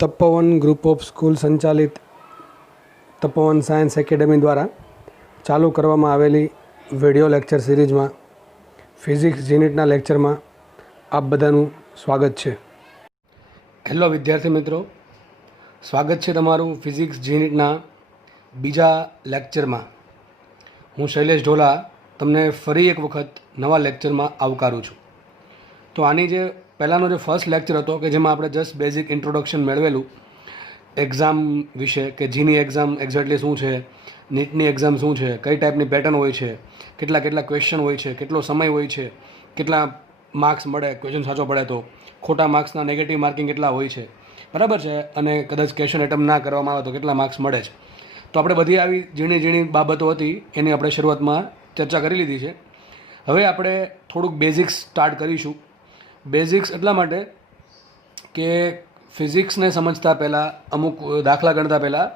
Tapovan group of school સંચાલિત તપોવન science academy દ્વારા ચાલુ કરવામાં આવેલી વિડિયો લેક્ચર સિરીઝમાં ફિઝિક્સ યુનિટના લેક્ચરમાં આપ બધાનું સ્વાગત છે. હેલો વિદ્યાર્થી મિત્રો, સ્વાગત છે તમારું ફિઝિક્સ યુનિટના બીજા લેક્ચરમાં. હું શૈલેષ ઢોલા તમને ફરી એક વખત નવા લેક્ચરમાં આવકારું છું. તો આની જે પહેલાંનો જે ફર્સ્ટ લેક્ચર હતો કે જેમાં આપણે જસ્ટ બેઝિક ઇન્ટ્રોડક્શન મેળવેલું એક્ઝામ વિશે, કે જીની એક્ઝામ એક્ઝેક્ટલી શું છે, નીટની એક્ઝામ શું છે, કઈ ટાઈપની પેટર્ન હોય છે, કેટલા ક્વેશ્ચન હોય છે, કેટલો સમય હોય છે, કેટલા માર્ક્સ મળે ક્વેશ્ચન સાચો પડે તો, ખોટા માર્ક્સના નેગેટિવ માર્કિંગ કેટલા હોય છે, બરાબર છે, અને કદાચ ક્વેશ્ચન એટેમ્પ ના કરવામાં આવે તો કેટલા માર્ક્સ મળે છે. તો આપણે બધી આવી ઝીણી બાબતો હતી એની આપણે શરૂઆતમાં ચર્ચા કરી લીધી છે. હવે આપણે થોડુંક બેઝિક્સ સ્ટાર્ટ કરીશું. બેઝિક્સ એટલા માટે કે ફિઝિક્સને સમજતા પહેલાં, અમુક દાખલા ગણતા પહેલાં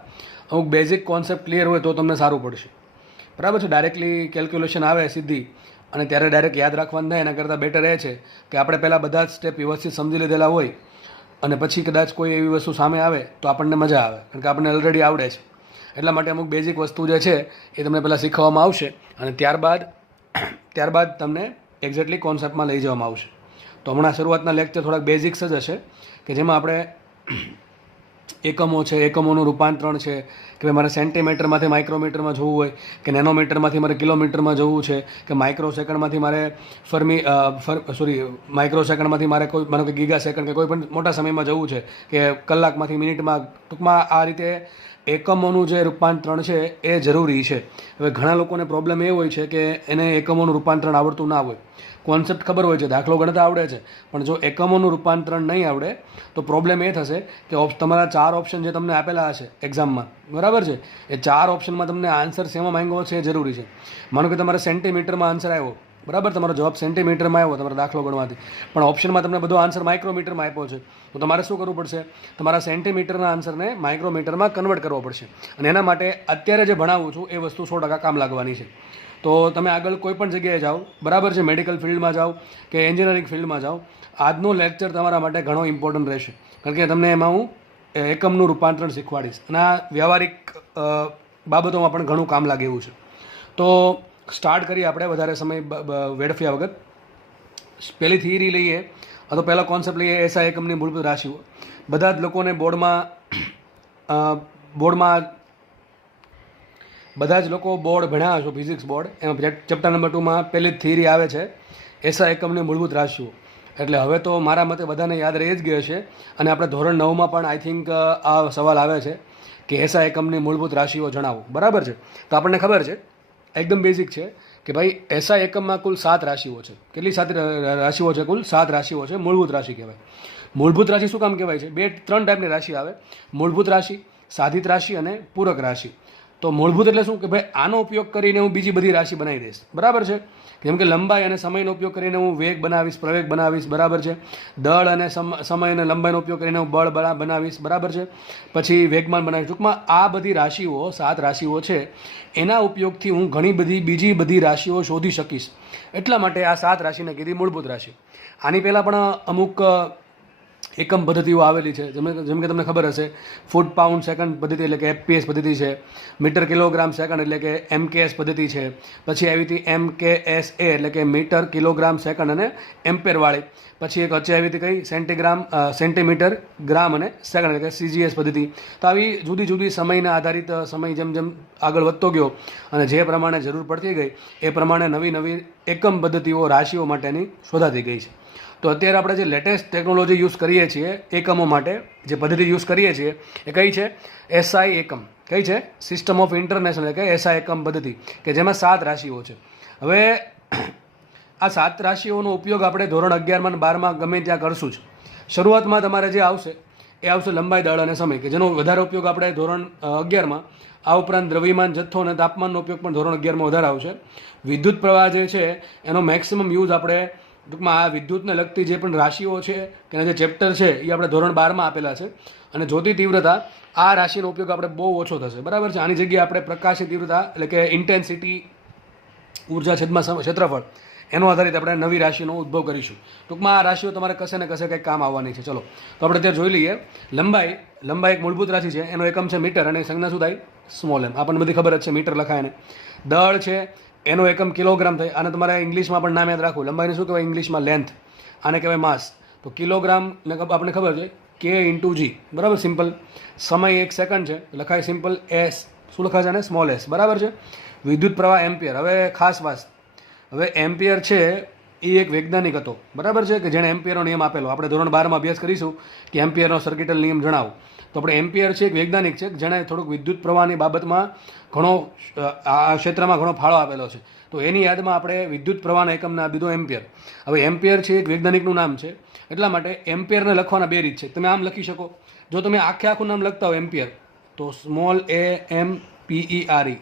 અમુક બેઝિક કોન્સેપ્ટ ક્લિયર હોય તો તમને સારું પડશે, બરાબર છે. ડાયરેક્ટલી કેલ્ક્યુલેશન આવે સીધી અને ત્યારે ડાયરેક્ટ યાદ રાખવાનું થાય, એના કરતાં બેટર એ છે કે આપણે પહેલાં બધા જ સ્ટેપ વ્યવસ્થિત સમજી લીધેલા હોય અને પછી કદાચ કોઈ એવી વસ્તુ સામે આવે તો આપણને મજા આવે, કારણ કે આપણને ઓલરેડી આવડે છે. એટલા માટે અમુક બેઝિક વસ્તુ જે છે એ તમને પહેલાં શીખવવામાં આવશે અને ત્યારબાદ તમને એક્ઝેક્ટલી કોન્સેપ્ટમાં લઈ જવામાં આવશે. તો હમણાં શરૂઆતના લેક્ચર થોડાક બેઝિક્સ જ હશે, કે જેમાં આપણે એકમો છે, એકમોનું રૂપાંતરણ છે, કે ભાઈ મારે સેન્ટીમીટરમાંથી માઇક્રોમીટરમાં જવું હોય, કે નેનોમીટરમાંથી મારે કિલોમીટરમાં જવું છે, કે માઇક્રો સેકન્ડમાંથી મારે માઇક્રો સેકન્ડમાંથી મારે કોઈ માનો કે ગીગા સેકન્ડ કે કોઈ પણ મોટા સમયમાં જવું છે, કે કલાકમાંથી મિનિટમાં. ટૂંકમાં આ રીતે એકમોનું જે રૂપાંતરણ છે એ જરૂરી છે. હવે ઘણા લોકોને પ્રોબ્લેમ એ હોય છે કે એને એકમોનું રૂપાંતરણ આવડતું ના હોય. કોન્સેપ્ટ ખબર હોય છે, દાખલો ગણતા આવડે છે, પણ જો એકમોનું રૂપાંતરણ નહીં આવડે તો પ્રોબ્લેમ એ થશે કે તમારા 4 ઓપ્શન જે તમને આપેલા હશે એક્ઝામમાં, બરાબર છે, એ 4 ઓપ્શનમાં તમને આન્સર શેમાં માંગ્યો છે એ જરૂરી છે. માનો કે તમારે સેન્ટીમીટરમાં આન્સર આવ્યો, બરાબર, તમારો જવાબ સેન્ટીમીટરમાં આવ્યો તમારો દાખલો ગણવાથી, પણ ઓપ્શનમાં તમને બધો આન્સર માઇક્રોમીટરમાં આપ્યો છે, તો તમારે શું કરવું પડશે? તમારા સેન્ટીમીટરના આન્સરને માઇક્રોમીટરમાં કન્વર્ટ કરવો પડશે. અને એના માટે અત્યારે જે ભણાવું છું એ વસ્તુ 100% કામ લાગવાની છે. તો તમે આગળ કોઈ પણ જગ્યાએ જાઓ, બરાબર છે, મેડિકલ ફિલ્ડમાં જાઓ કે એન્જિનિયરિંગ ફિલ્ડમાં જાઓ, આજનો લેક્ચર તમારા માટે ઘણો ઇમ્પોર્ટન્ટ રહેશે, કારણ કે તમને એમાં હું એકમનું રૂપાંતરણ શીખવાડીશ અને આ વ્યવહારિક બાબતોમાં પણ ઘણું કામ લાગે એવું છે. તો સ્ટાર્ટ કરીએ આપણે વધારે સમય વેડફ્યા વગર. પહેલી થિયરી લઈએ તો પહેલો કોન્સેપ્ટ લઈએ એસઆઈ એકમની મૂળભૂત રાશિઓ. બધા જ લોકોને બધા જ લોકો બોર્ડ ભણ્યા હશો, ફિઝિક્સ બોર્ડ, એમાં ચેપ્ટર નંબર 2માં પહેલી જ થિયરી આવે છે એસઆઈ એકમની મૂળભૂત રાશિઓ. એટલે હવે તો મારા મતે બધાને યાદ રહી જ ગયો છે અને આપણે ધોરણ 9માં પણ આઈ થિંક આ સવાલ આવે છે કે એસઆઈ એકમની મૂળભૂત રાશિઓ જણાવો, બરાબર છે. તો આપણને ખબર છે, એકદમ બેઝિક છે કે ભાઈ એસઆઈ એકમમાં કુલ 7 રાશિઓ છે. કેટલી 7 રાશિઓ છે? કુલ 7 રાશિઓ છે. મૂળભૂત રાશિ કહેવાય. મૂળભૂત રાશિ શું કામ કહેવાય છે? 3 ટાઈપની રાશિ આવે: મૂળભૂત રાશિ, સાધિત રાશિ અને પૂરક રાશિ. તો મૂળભૂત એટલે શું? કે ભાઈ આનો ઉપયોગ કરીને હું બીજી બધી રાશિ બનાવી દઈશ, બરાબર છે. કેમ કે લંબાઈ અને સમયનો ઉપયોગ કરીને હું વેગ બનાવીશ, પ્રવેગ બનાવીશ, બરાબર છે. દળ અને સમય અને લંબાઈનો ઉપયોગ કરીને હું બળ બનાવીશ, બરાબર છે. પછી વેગમાન બનાવીશ. ટૂંકમાં આ બધી રાશિઓ, 7 રાશિઓ છે, એના ઉપયોગથી હું ઘણી બીજી બધી રાશિઓ શોધી શકીશ. એટલા માટે આ 7 રાશિને કીધી મૂળભૂત રાશિ. આની પહેલાં પણ અમુક એકમ પદ્ધતિઓ આવેલી છે, જેમ કે તમને ખબર હશે, ફૂટ પાઉન્ડ સેકન્ડ પદ્ધતિ એટલે કે એફપીએસ પદ્ધતિ છે, મીટર કિલોગ્રામ સેકન્ડ એટલે કે એમકેએસ પદ્ધતિ છે, પછી આવી હતી એમકેએસએ એટલે કે મીટર કિલોગ્રામ સેકન્ડ અને એમ્પેરવાળી, પછી એક વચ્ચે આવી હતી કઈ સેન્ટીમીટર ગ્રામ અને સેકન્ડ એટલે કે સીજીએસ પદ્ધતિ. તો આવી જુદી સમયના આધારિત સમય જેમ આગળ વધતો ગયો અને જે પ્રમાણે જરૂર પડતી ગઈ એ પ્રમાણે નવી એકમ પદ્ધતિઓ રાશિઓ માટેની શોધાતી ગઈ છે. તો અત્યારે આપણે જે લેટેસ્ટ ટેકનોલોજી યુઝ કરીએ છીએ એકમો માટે, જે પદ્ધતિ યુઝ કરીએ છીએ એ કઈ છે? એસઆઈ એકમ. કઈ છે? સિસ્ટમ ઓફ ઇન્ટરનેશનલ એટલે કે એસઆઈ એકમ પદ્ધતિ, કે જેમાં 7 રાશિઓ છે. હવે આ 7 રાશિઓનો ઉપયોગ આપણે ધોરણ 11માં અને 12માં ગમે ત્યાં કરશું જ. શરૂઆતમાં તમારે જે આવશે એ આવશે લંબાઈ, દળ અને સમય, કે જેનો વધારે ઉપયોગ આપણે ધોરણ 11માં, આ ઉપરાંત દ્રવ્યમાન, જથ્થો અને તાપમાનનો ઉપયોગ પણ ધોરણ 11માં વધારે આવશે. વિદ્યુત પ્રવાહ જે છે એનો મેક્સિમમ યુઝ આપણે, ટૂંકમાં આ વિદ્યુતને લગતી જે પણ રાશિઓ છે કે જે ચેપ્ટર છે એ આપણે ધોરણ 12માં આપેલા છે. અને જ્યોતિ તીવ્રતા, આ રાશિનો ઉપયોગ આપણે બહુ ઓછો થશે, બરાબર છે. આની જગ્યાએ આપણે પ્રકાશની તીવ્રતા એટલે કે ઇન્ટેન્સિટી, ઉર્જા છેદમાં ક્ષેત્રફળ, એનો આધારિત આપણે નવી રાશિનો ઉદ્ભવ કરીશું. ટૂંકમાં આ રાશિઓ તમારે કશે ને કશે કંઈક કામ આવવાની છે. ચલો તો આપણે ત્યાં જોઈ લઈએ. લંબાઈ એક મૂળભૂત રાશિ છે, એનો એકમ છે મીટર અને સંજ્ઞા શું થાય? સ્મોલ એમ. આપણને બધી ખબર જ છે, મીટર લખાય એને. દળ છે એનો એકમ કિલોગ્રામ થાય. આને તમારે ઇંગ્લિશમાં પણ નામ યાદ રાખવું. લંબાઈને શું કહેવાય ઇંગ્લિશમાં? લેન્થ. આને કહેવાય માસ. તો કિલોગ્રામ આપણને ખબર છે કે ઇન્ટુ જી, બરાબર, સિમ્પલ. સમય 1 સેકન્ડ છે, લખાય સિમ્પલ એસ. શું લખાય છે? અને સ્મોલ એસ, બરાબર છે. વિદ્યુત પ્રવાહ એમ્પિયર. હવે ખાસ વાત, હવે એમ્પિયર છે એ એક વૈજ્ઞાનિક હતો, બરાબર છે, કે જેણે એમ્પિયરનો નિયમ આપેલો. આપણે ધોરણ 12માં અભ્યાસ કરીશું કે એમ્પિયરનો સર્કિટલ નિયમ જણાવો. તો આપણે એમ્પિયર છે એક વૈજ્ઞાનિક છે જેણે થોડુંક વિદ્યુત પ્રવાહની બાબતમાં ઘણો આ ક્ષેત્રમાં ઘણો ફાળો આપેલો છે. તો એની યાદમાં આપણે વિદ્યુત પ્રવાહના એકમને આપી દીધો એમ્પિયર. હવે એમ્પિયર છે એક વૈજ્ઞાનિકનું નામ છે, એટલા માટે એમ્પિયરને લખવાના 2 રીત છે. તમે આમ લખી શકો, જો તમે આખું નામ લખતા હો એમ્પિયર, તો સ્મોલ AMPERE,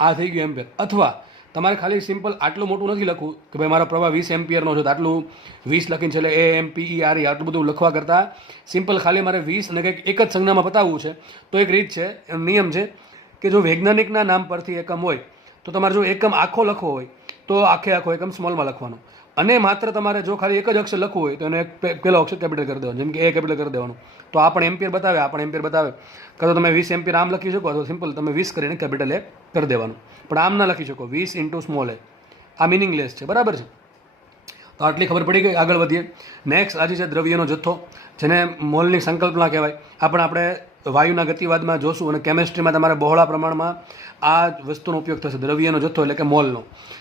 આ થઈ ગયું એમ્પિયર. અથવા તમારે ખાલી સિમ્પલ આટલું મોટું નથી લખવું કે ભાઈ મારો પ્રવાહ 20 એમ્પિયરનો છે, તો આટલું 20 લખીને છેલ્લે AMPERE આટલું બધું લખવા કરતાં સિમ્પલ ખાલી મારે 20 અને કંઈક એક જ સંજ્ઞામાં પતાવવું છે, તો એક રીત છે, એનો નિયમ છે કે જો વૈજ્ઞાનિકના નામ પરથી એકમ હોય તો તમારે જો એકમ આખો લખવો હોય તો આખો એકમ સ્મોલમાં લખવાનો. અને માત્ર તમારે જો ખાલી એક જ અક્ષર લખવું હોય તો એને પહેલો અક્ષર કેપિટલ કરી દેવાનો, જેમ કે A કેપિટલ કરી દેવાનું. તો આ પણ એમ્પિયર બતાવે. કાં તો તમે 20 એમ્પિયર આમ લખી શકો, તો સિમ્પલ તમે 20 કરીને કેપિટલ A કરી દેવાનું. પણ આમ ના લખી શકો, 20 ઇન્ટુ સ્મોલ A. આ મિનિંગલેસ છે, બરાબર છે. તો આટલી ખબર પડી ગઈ. આગળ વધીએ. નેક્સ્ટ આજે છે દ્રવ્યનો જથ્થો, જેને મોલની સંકલ્પના કહેવાય. આ પણ આપણે વાયુના ગતિવાદમાં જોશું અને કેમેસ્ટ્રીમાં તમારે બહોળા પ્રમાણમાં આ વસ્તુનો ઉપયોગ થશે. દ્રવ્યનો જથ્થો એટલે કે મોલનો.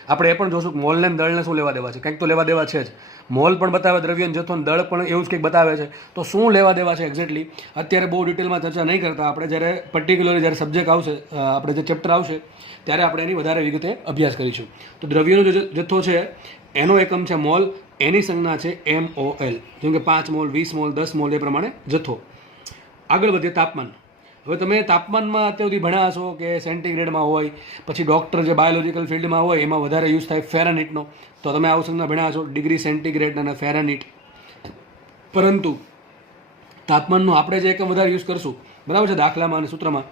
આપણે એ પણ જોશું કે મોલને દળને શું લેવા દેવા છે. કંઈક તો લેવા દેવા છે જ. મોલ પણ બતાવે દ્રવ્યનો જથ્થો, દળ પણ એવું જ કંઈક બતાવે છે. તો શું લેવા દેવા છે એક્ઝેક્ટલી અત્યારે બહુ ડિટેલમાં ચર્ચા નહીં કરતા. આપણે જ્યારે પર્ટિક્યુલરલી જ્યારે સબ્જેક્ટ આવશે, આપણે જે ચેપ્ટર આવશે ત્યારે આપણે એની વધારે વિગતે અભ્યાસ કરીશું. તો દ્રવ્યનો જે જથ્થો છે એનો એકમ છે મોલ, એની સંજ્ઞા છે MOL. જેમ કે 5 મોલ, 20 મોલ, 10 મોલ, એ પ્રમાણે જથ્થો. આગળ વધીએ તાપમાન. હવે તમે તાપમાનમાં અત્યાર સુધી ભણ્યા હશો કે સેન્ટીગ્રેડમાં હોય, પછી ડૉક્ટર જે બાયોલોજીકલ ફિલ્ડમાં હોય એમાં વધારે યુઝ થાય ફેરાનહીટનો. તો તમે આ સંજ્ઞા ભણ્યા હશો, ડિગ્રી સેન્ટીગ્રેડ અને ફેરાનહીટ. પરંતુ તાપમાનનો આપણે જે એકમ વધારે યુઝ કરશું, બરાબર છે, દાખલામાં અને સૂત્રમાં,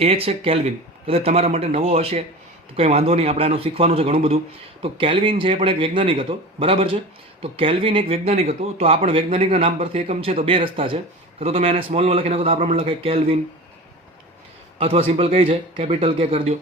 એ છે કેલ્વિન. કદાચ તમારા માટે નવો હશે તો કંઈ વાંધો નહીં, આપણે આનું શીખવાનું છે ઘણું બધું. તો કેલ્વિન છે એ પણ એક વૈજ્ઞાનિક હતો, બરાબર છે. તો કેલ્વિન એક વૈજ્ઞાનિક હતો. તો આ પણ વૈજ્ઞાનિકના નામ પરથી એકમ છે. તો 2 રસ્તા છે. તો તમે એને સ્મોલમાં લખી નાખો તો આ પ્રમાણે લખાય કેલ્વિન, અથવા સિમ્પલ કઈ છે કેપિટલ કે કરી દો.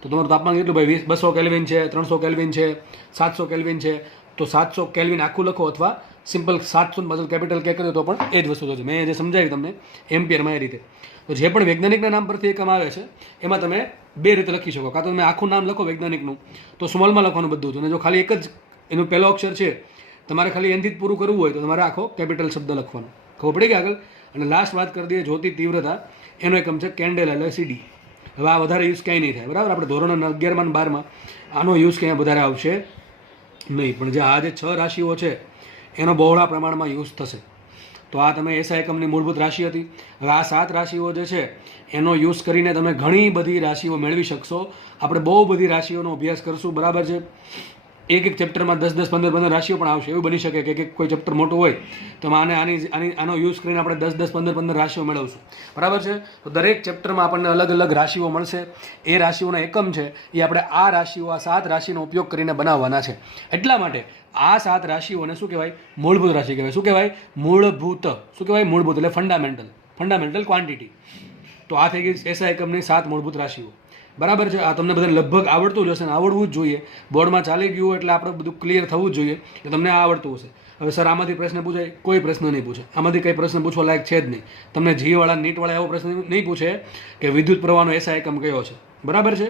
તો તમારું તાપમાન કેટલું ભાઈ? 200 કેલ્વિન છે, 300 કેલ્વિન છે, 700 કેલ્વિન છે. તો 700 કેલ્વિન આખું લખો, અથવા સિમ્પલ 700 બદલ કેપિટલ કે કરી દો તો પણ એ જ વસ્તુ છે. મેં જે સમજાવ્યું તમને એમ્પિયરમાં એ રીતે. તો જે પણ વૈજ્ઞાનિકના નામ પરથી એકમ આવે છે એમાં તમે 2 રીતે લખી શકો. કાં તો તમે આખું નામ લખો વૈજ્ઞાનિકનું, તો સ્મોલમાં લખવાનું બધું જ. અને જો ખાલી એક જ એનું પહેલો અક્ષર છે, તમારે ખાલી એનથી જ પૂરું કરવું હોય તો તમારે આખો કેપિટલ શબ્દ લખવાનો. ખબર પડી ગઈ આગળ. અને લાસ્ટ વાત કરી દઈએ જ્યોતિ તીવ્રતા, એનો એકમ છે કેન્ડલ એટલે CD. હવે આ વધારે યુઝ ક્યાંય નહીં થાય, બરાબર. આપણે ધોરણ 11માં અને 12માં આનો યુઝ ક્યાંય વધારે આવશે નહીં. પણ જે આ જે 6 રાશિઓ છે એનો બહોળા પ્રમાણમાં યુઝ થશે. તો આ તમે એસઆઈ એકમની મૂળભૂત રાશિ હતી. હવે આ 7 રાશિઓ જે છે એનો યુઝ કરીને તમે ઘણી બધી રાશિઓ મેળવી શકશો. આપણે બહુ બધી રાશિઓનો અભ્યાસ કરશું, બરાબર છે. એક ચેપ્ટરમાં 10, 15 રાશિઓ પણ આવશે. એવું બની શકે કે કોઈ ચેપ્ટર મોટું હોય તો આનો યુઝ કરીને આપણે 10, 15 રાશિઓ મેળવશું, બરાબર છે. તો દરેક ચેપ્ટરમાં આપણને અલગ અલગ રાશિઓ મળશે. એ રાશિઓના એકમ છે એ આપણે આ રાશિઓ, આ 7 રાશિનો ઉપયોગ કરીને બનાવવાના છે. એટલા માટે આ 7 રાશિઓને શું કહેવાય? મૂળભૂત રાશિ કહેવાય. શું કહેવાય? મૂળભૂત. શું કહેવાય? મૂળભૂત એટલે ફંડામેન્ટલ ક્વોન્ટિટી. તો આ થઈ ગઈ એસઆઈ એકમની 7 મૂળભૂત રાશિઓ, બરાબર છે. આ તમને બધાને લગભગ આવડતું જ હશે ને આવડવું જ જોઈએ. બોર્ડમાં ચાલી ગયું એટલે આપણે બધું ક્લિયર થવું જ જોઈએ કે તમને આ આવડતું હશે. હવે સર આમાંથી પ્રશ્ન પૂછાય? કોઈ પ્રશ્ન નહીં પૂછે. આમાંથી કંઈ પ્રશ્ન પૂછવા લાયક છે જ નહીં. તમને જીવાળા નીટવાળા એવો પ્રશ્ન નહીં પૂછે કે વિદ્યુત પ્રવાહનો એસઆઈ એકમ કયો છે, બરાબર છે.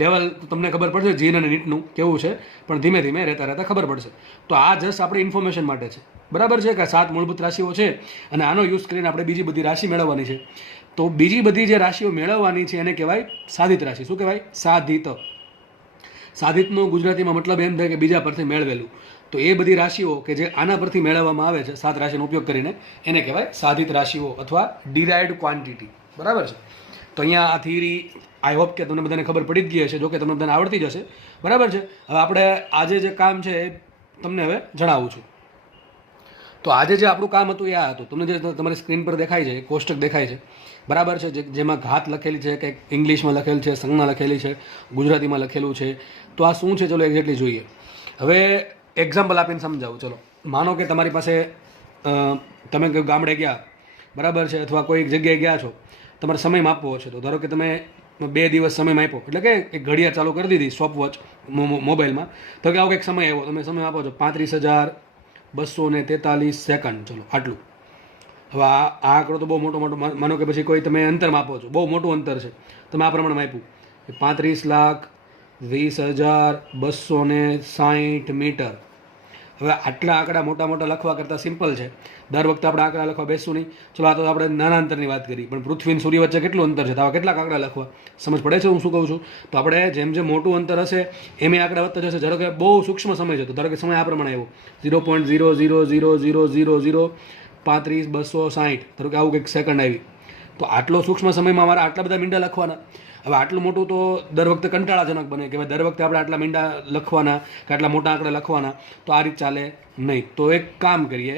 લેવલ તમને ખબર પડશે જીન અને નીટનું કેવું છે, પણ ધીમે ધીમે રહેતા ખબર પડશે. તો આ જસ્ટ આપણી ઇન્ફોર્મેશન માટે છે, બરાબર છે, કે 7 મૂળભૂત રાશિઓ છે અને આનો યુઝ કરીને આપણે બીજી બધી રાશિ મેળવવાની છે. તો બીજી બધી જે રાશિઓ મેળવવાની છે એને કહેવાય સાધિત રાશિ. શું કહેવાય? સાધિતનો ગુજરાતીમાં મતલબ એમ થાય કે બીજા પરથી મેળવેલું. તો એ બધી રાશિઓ કે જે આના પરથી મેળવવામાં આવે છે 7 રાશિનો ઉપયોગ કરીને, એને કહેવાય સાધિત રાશિઓ અથવા ડિરાઇવ્ડ ક્વોન્ટિટી, બરાબર છે. તો અહીંયા આ થિયરી આઈ હોપ કે તમને બધાને ખબર પડી જ ગઈ હશે. જો કે તમને બધાને આવડતી જ હશે, બરાબર છે. હવે આપણે આજે જે કામ છે એ તમને હવે જણાવું છું. તો આજે જે આપણું કામ હતું એ આ હતું. તમને જે તમારી સ્ક્રીન પર દેખાય છે, કોષ્ટક દેખાય છે, બરાબર છે, જેમાં ઘાત લખેલી છે, કંઈક ઇંગ્લિશમાં લખેલું છે, સંજ્ઞા લખેલી છે, ગુજરાતીમાં લખેલું છે. તો આ શું છે ચલો એક્ઝેક્ટલી જોઈએ. હવે એક્ઝામ્પલ આપીને સમજાવું. ચલો, માનો કે તમારી પાસે તમે કોઈ ગામડે ગયા, બરાબર છે, અથવા કોઈ જગ્યાએ ગયા છો, તમારે સમય માપવો છે. તો ધારો કે તમે 2 દિવસ સમય માપ્યો, એટલે કે એક ઘડિયાળ ચાલુ કરી દીધી સ્ટોપ વોચ મોબાઈલમાં, તો કે આવો કંઈક સમય આવ્યો, તમે સમય આપો છો 35,243 સેકન્ડ. ચલો, આટલું. હવે આ આંકડો તો બહુ મોટો માનો કે પછી કોઈ તમે અંતર માપો છો, બહુ મોટું અંતર છે, તમે આ પ્રમાણે માપ્યું 35,20,260 મીટર. હવે આટલા આંકડા મોટા મોટા લખવા કરતાં સિમ્પલ છે. દર વખતે આપણે આંકડા લખવા બેસવું નહીં. ચલો, આ તો આપણે નાના અંતરની વાત કરી, પણ પૃથ્વી અને સૂર્ય વચ્ચે કેટલું અંતર છે, તો આવા કેટલાક આંકડા લખવા સમજ પડે છે હું શું કહું છું? તો આપણે જેમ જેમ મોટું અંતર હશે એમ આંકડા વધતા જશે. ધારો કે બહુ સૂક્ષ્મ સમય છે, તો ધારો કે સમય આ પ્રમાણે આવ્યો 0.0000035,260, ધારો કે આવું કંઈક સેકન્ડ આવી, તો આટલો સૂક્ષ્મ સમયમાં મારે આટલા બધા મીંડા લખવાના. હવે આટલું મોટું તો દર વખતે કંટાળાજનક બને કે ભાઈ દર વખતે આપણે આટલા મીંડા લખવાના કે આટલા મોટા આંકડા લખવાના, તો આ રીત ચાલે નહીં. તો એક કામ કરીએ,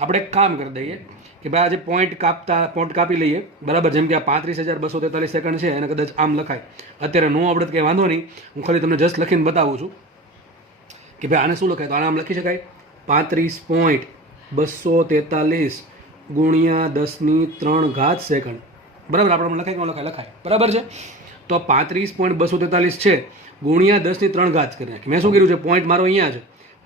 આપણે એક કામ કરી દઈએ કે ભાઈ આજે પોઈન્ટ કાપી લઈએ, બરાબર. જેમ કે આ 35,243 સેકન્ડ છે, એને કદાચ આમ લખાય. અત્યારે નો આવડત કંઈ વાંધો નહીં, હું ખાલી તમને જસ્ટ લખીને બતાવું છું કે ભાઈ આને શું લખાય. તો આને આમ લખી શકાય 35.243 ગુણ્યા 10³ સેકન્ડ, બરાબર. આપણે લખાય કે લખાય, બરાબર છે. તો 35.243 છે ગુણ્યા 10³ કરી નાખી. મેં શું કર્યું છે, પોઈન્ટ મારો અહીંયા છે,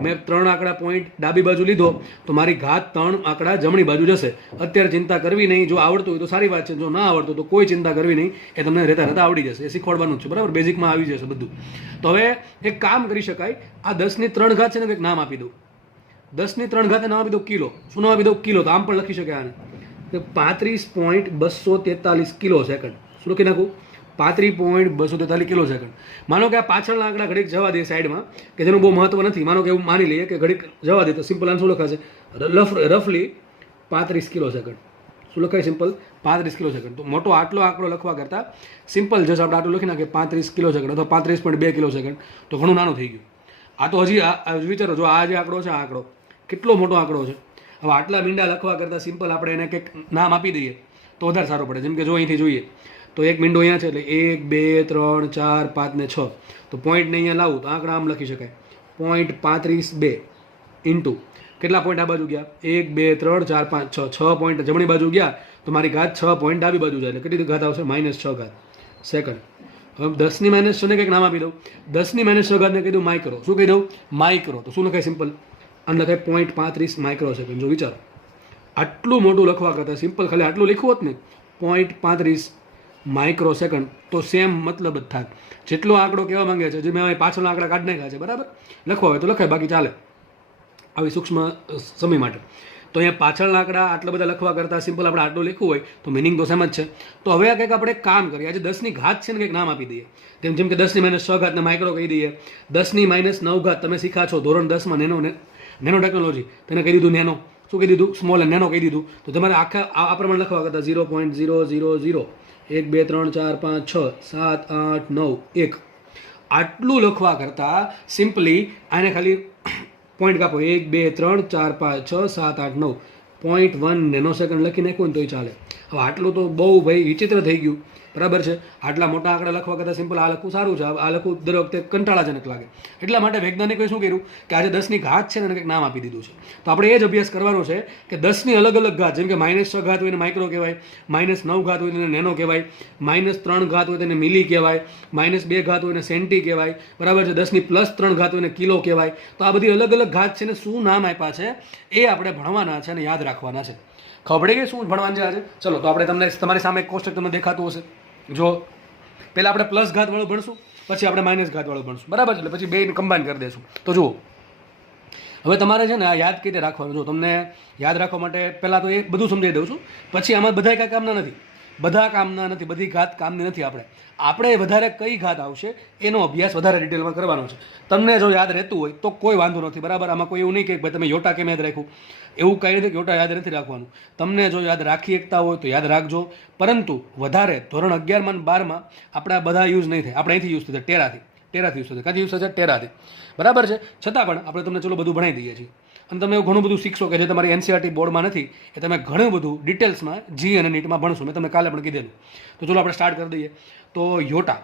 મેં 3 આંકડા પોઈન્ટ ડાબી બાજુ લીધો, તો મારી ઘાત 3 આંકડા જમણી બાજુ જશે. અત્યારે ચિંતા કરવી નહીં, જો આવડતું હોય તો સારી વાત છે, જો ના આવડતું તો કોઈ ચિંતા કરવી નહીં, એ તમને રહેતા આવડી જશે. એ શીખવાડવાનું જ છે, બરાબર. બેઝિકમાં આવી જશે બધું. તો હવે એક કામ કરી શકાય, આ 10³ છે ને કંઈક નામ આપી દઉં. 10³ નામ આપી દઉં કિલો. શું નામ આપી દઉં? કિલો. તો આમ પણ લખી શકાય આને 35.243 કિલો સેકન્ડ. શું લખી નાખું? 35.243 કિલો સેકન્ડ. માનો કે આ પાછળના આંકડા ઘડીક જવા દે સાઈડમાં, કે જેનું બહુ મહત્વ નથી. માનો કે એવું માની લઈએ કે ઘડીક જવા દે, તો સિમ્પલ આન્સર શું લખાશે? રફલી 35 કિલો સેકન્ડ. શું લખાય? Simple 35 kilo second. તો મોટો આટલો આંકડો લખવા કરતાં સિમ્પલ જસ્ટ આપણે આટલું લખી નાખીએ 35 કિલો સેકન્ડ અથવા 35.2 કિલો સેકન્ડ, તો ઘણું નાનું થઈ ગયું. આ તો હજી વિચારો, જો આ જે આંકડો છે, આ આંકડો કેટલો મોટો આંકડો છે. હવે આટલા મીંડા લખવા કરતાં સિમ્પલ આપણે એને કંઈક નામ આપી દઈએ તો વધારે સારું પડે. જેમ કે જો અહીંથી જોઈએ તો એક મીંડો અહીંયા છે, એટલે 1, 2, 3, 4, 5 ને 6. તો પોઈન્ટને અહીંયા લાવું તો આંકડા આમ લખી શકાય 0.35 ઇન્ટુ કેટલા પોઈન્ટ આ બાજુ ગયા? 1, 2, 3, 4, 5, 6. 6 પોઈન્ટ જમણી બાજુ ગયા, તો મારી ઘાત 6 પોઈન્ટ ડાબી બાજુ જાય, એટલે કેટલી ઘાત આવશે? -6 સેકન્ડ. હવે 10⁻6 ને કંઈક નામ આપી દઉં. 10⁻6 ને કહી દઉં માઇક્રો. શું કહી દઉં? માઇક્રો. તો શું લખાય? સિમ્પલ આને લખાય 0.35 માઇક્રો સેકન્ડ. જો વિચારો, આટલું મોટું લખવા કરતાં સિમ્પલ ખાલી આટલું લખ્યું હોત ને 0.35 માઇક્રો સેકન્ડ, તો સેમ મતલબ જ થાય. જેટલો આંકડો કહેવા માંગે છે, જે મેં પાછળના આંકડા કાઢી નાખ્યા છે, બરાબર. લખવા હોય તો લખાય, બાકી ચાલે આવી સૂક્ષ્મ સમય માટે. તો અહીંયા પાછળના આંકડા આટલા બધા લખવા કરતાં સિમ્પલ આપણે આટલું લખવું હોય તો મિનિંગ તો સેમ જ છે. તો હવે આ કંઈક આપણે કામ કરીએ, આજે 10ની ઘાત છે ને કંઈક નામ આપી દઈએ. જેમ કે 10⁻6 ને માઇક્રો કહી દઈએ. 10⁻9 તમે શીખા છો ધોરણ 10માં નેનો ટેકનોલોજી, તેને કહી દીધું નેનો. શું કહી દીધું? સ્મોલ એન્ડ નેનો કહી દીધું. તો તમારે આખા આ પ્રમાણે લખવા કરતાં 0.000 1, 2, 3, 4, 5, 6, 7, 8, 9, 1 આટલું લખવા કરતાં સિમ્પલી આને ખાલી પોઈન્ટ કાપો 1, 2, 3, 4, 5, 6, 7, 8, 9 0.1 નેનો સેકન્ડ લખી નાખવું ને તોય ચાલે. હવે આટલું તો બહુ ભાઈ વિચિત્ર થઈ ગયું, બરાબર છે. આટલા મોટા આંકડા લખવા કરતાં સિમ્પલ આ લખવું સારું છે. આ લખવું દર વખતે કંટાળાજનક લાગે. એટલા માટે વૈજ્ઞાનિકોએ શું કર્યું કે આજે 10ની ઘાત છે ને કંઈક નામ આપી દીધું છે. તો આપણે એ જ અભ્યાસ કરવાનો છે કે 10ની અલગ અલગ ઘાત, જેમ કે -6 ઘાત હોય એને માઇક્રો કહેવાય, -9 ઘાત હોય એને નેનો કહેવાય, -3 ઘાત હોય તેને મિલી કહેવાય, -2 ઘાત હોય એને સેન્ટી કહેવાય, બરાબર છે. 10ની +3 ઘાત હોય એને કિલો કહેવાય. તો આ બધી અલગ અલગ ઘાત છે ને શું નામ આપ્યા છે એ આપણે ભણવાના છે અને યાદ રાખવાના છે. ખબર પડી ગઈ શું ભણવાનું છે આજે? ચલો, તો આપણે તમને તમારી સામે એક કોષ્ટક તમને દેખાતું હશે. જો પહેલાં આપણે પ્લસ ઘાત વાળું ભણશું, પછી આપણે માઇનસ ઘાત વાળું ભણશું, બરાબર છે. એટલે પછી બેને કમ્બાઈન કરી દઈશું. તો જુઓ, હવે તમારે છે ને આ યાદ કઈ રીતે રાખવાનું. જો તમને યાદ રાખવા માટે પહેલાં તો એ બધું સમજાવી દઉં છું, પછી આમાં બધા કાંઈ કામના નથી, બધા કામના નથી, બધી ઘાત કામની નથી. આપણે વધારે કઈ ઘાત આવશે એનો અભ્યાસ વધારે ડિટેલમાં કરવાનો છે. તમને જો યાદ રહેતું હોય તો કોઈ વાંધો નથી, બરાબર. આમાં કોઈ એવું નહીં કે ભાઈ તમે યોટા કેમ યાદ રાખ્યું, એવું કંઈ નથી કે યોટા યાદ નથી રાખવાનું. તમને જો યાદ રાખી શકતા હોય તો યાદ રાખજો, પરંતુ વધારે ધોરણ 11માં અને 12માં આપણે આ બધા યુઝ નહીં થાય. આપણે અહીંથી યુઝ થશે ટેરાથી યુઝ થશે. ક્યાંથી યુઝ થશે? ટેરાથી, બરાબર છે. છતાં પણ આપણે તમને ચલો બધું ભણાવી દઈએ છીએ અને તમે ઘણું બધું શીખશો કે જે તમારી NCERT બોર્ડમાં નથી, એ તમે ઘણું બધું ડિટેલ્સમાં જી અને નીટમાં ભણશો. મેં તમને કાલે પણ કીધેલું. તો ચલો આપણે સ્ટાર્ટ કરી દઈએ. તો યોટા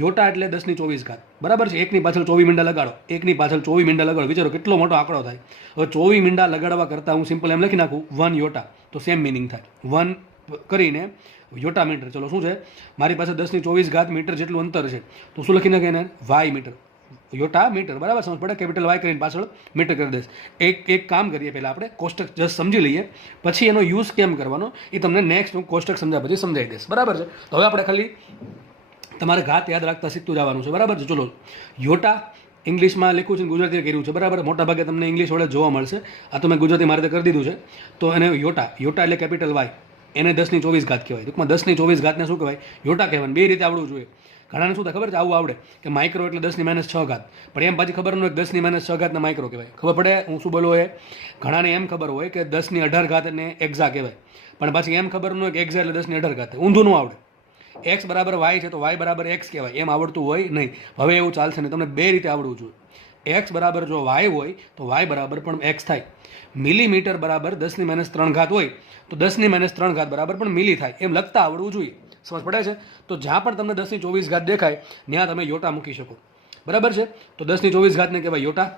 યોટા એટલે 10^24, બરાબર છે. એકની પાછળ 24 મીંડા લગાડો, એકની પાછળ 24 મીંડા લગાડો, વિચારો કેટલો મોટો આંકડો થાય. હવે 24 મીંડા લગાડવા કરતાં હું સિમ્પલ એમ લખી નાખું 1 યોટા, તો સેમ મિનિંગ થાય. 1 કરીને યોટા મીટર. ચલો શું છે, મારી પાસે 10^24 મીટર જેટલું અંતર છે, તો શું લખી નાખે એને, વાય મીટર. યોટા મીટર, બરાબર, સમજ પડે. કેપિટલ વાય કરીને પાછળ મીટર કરી દઈશ. એક કામ કરીએ, પહેલાં આપણે કોષ્ટક જસ્ટ સમજી લઈએ, પછી એનો યુઝ કેમ કરવાનો એ તમને નેક્સ્ટ હું કોષ્ટક સમજાવ્યા પછી સમજાવી દઈશ, બરાબર છે. તો હવે આપણે ખાલી તમારે ઘાત યાદ રાખતા શીખતું જવાનું છે, બરાબર છે. ચલો, યોટા ઇંગ્લિશમાં લખ્યું છે, ગુજરાતીમાં કર્યું છે, બરાબર. મોટાભાગે તમને ઇંગ્લિશ વડે જોવા મળશે. આ તો મેં ગુજરાતી મારે કરી દીધું છે. તો એને યોટા એટલે કેપિટલ વાય, એને 10^24 કહેવાય. ટૂંકમાં 10^24 શું કહેવાય, યોટા કહેવાય. બે રીતે આવડવું જોઈએ. ઘણાને શું થાય ખબર છે, આવું આવડે કે માઇક્રો એટલે 10^-6, પણ એમ પાછી ખબર ન હોય કે 10^-6 માઇક્રો કહેવાય. ખબર પડે હું શું બોલું હોય? ઘણાને એમ ખબર હોય કે 10^18 એને એક્ઝા કહેવાય, પણ પાછી એમ ખબર ન હોય કે એક્ઝા એટલે 10^18. ઊંધું ન આવડે. એક્સ બરાબર વાય છે તો વાય બરાબર એક્સ કહેવાય, એમ આવડતું હોય નહીં. હવે એવું ચાલશે નહીં, તમને બે રીતે આવડવું જોઈએ. એક્સ બરાબર જો વાય હોય તો વાય બરાબર પણ એક્સ થાય. મિલીમીટર બરાબર 10^-3 હોય તો 10^-3 બરાબર પણ મિલી થાય, એમ લખતા આવડવું જોઈએ. સમજ પડે છે? તો જ્યાં પણ તમને 10^24 દેખાય ત્યાં તમે યોટા મૂકી શકો, બરાબર છે. તો 10^24 કહેવાય યોટા.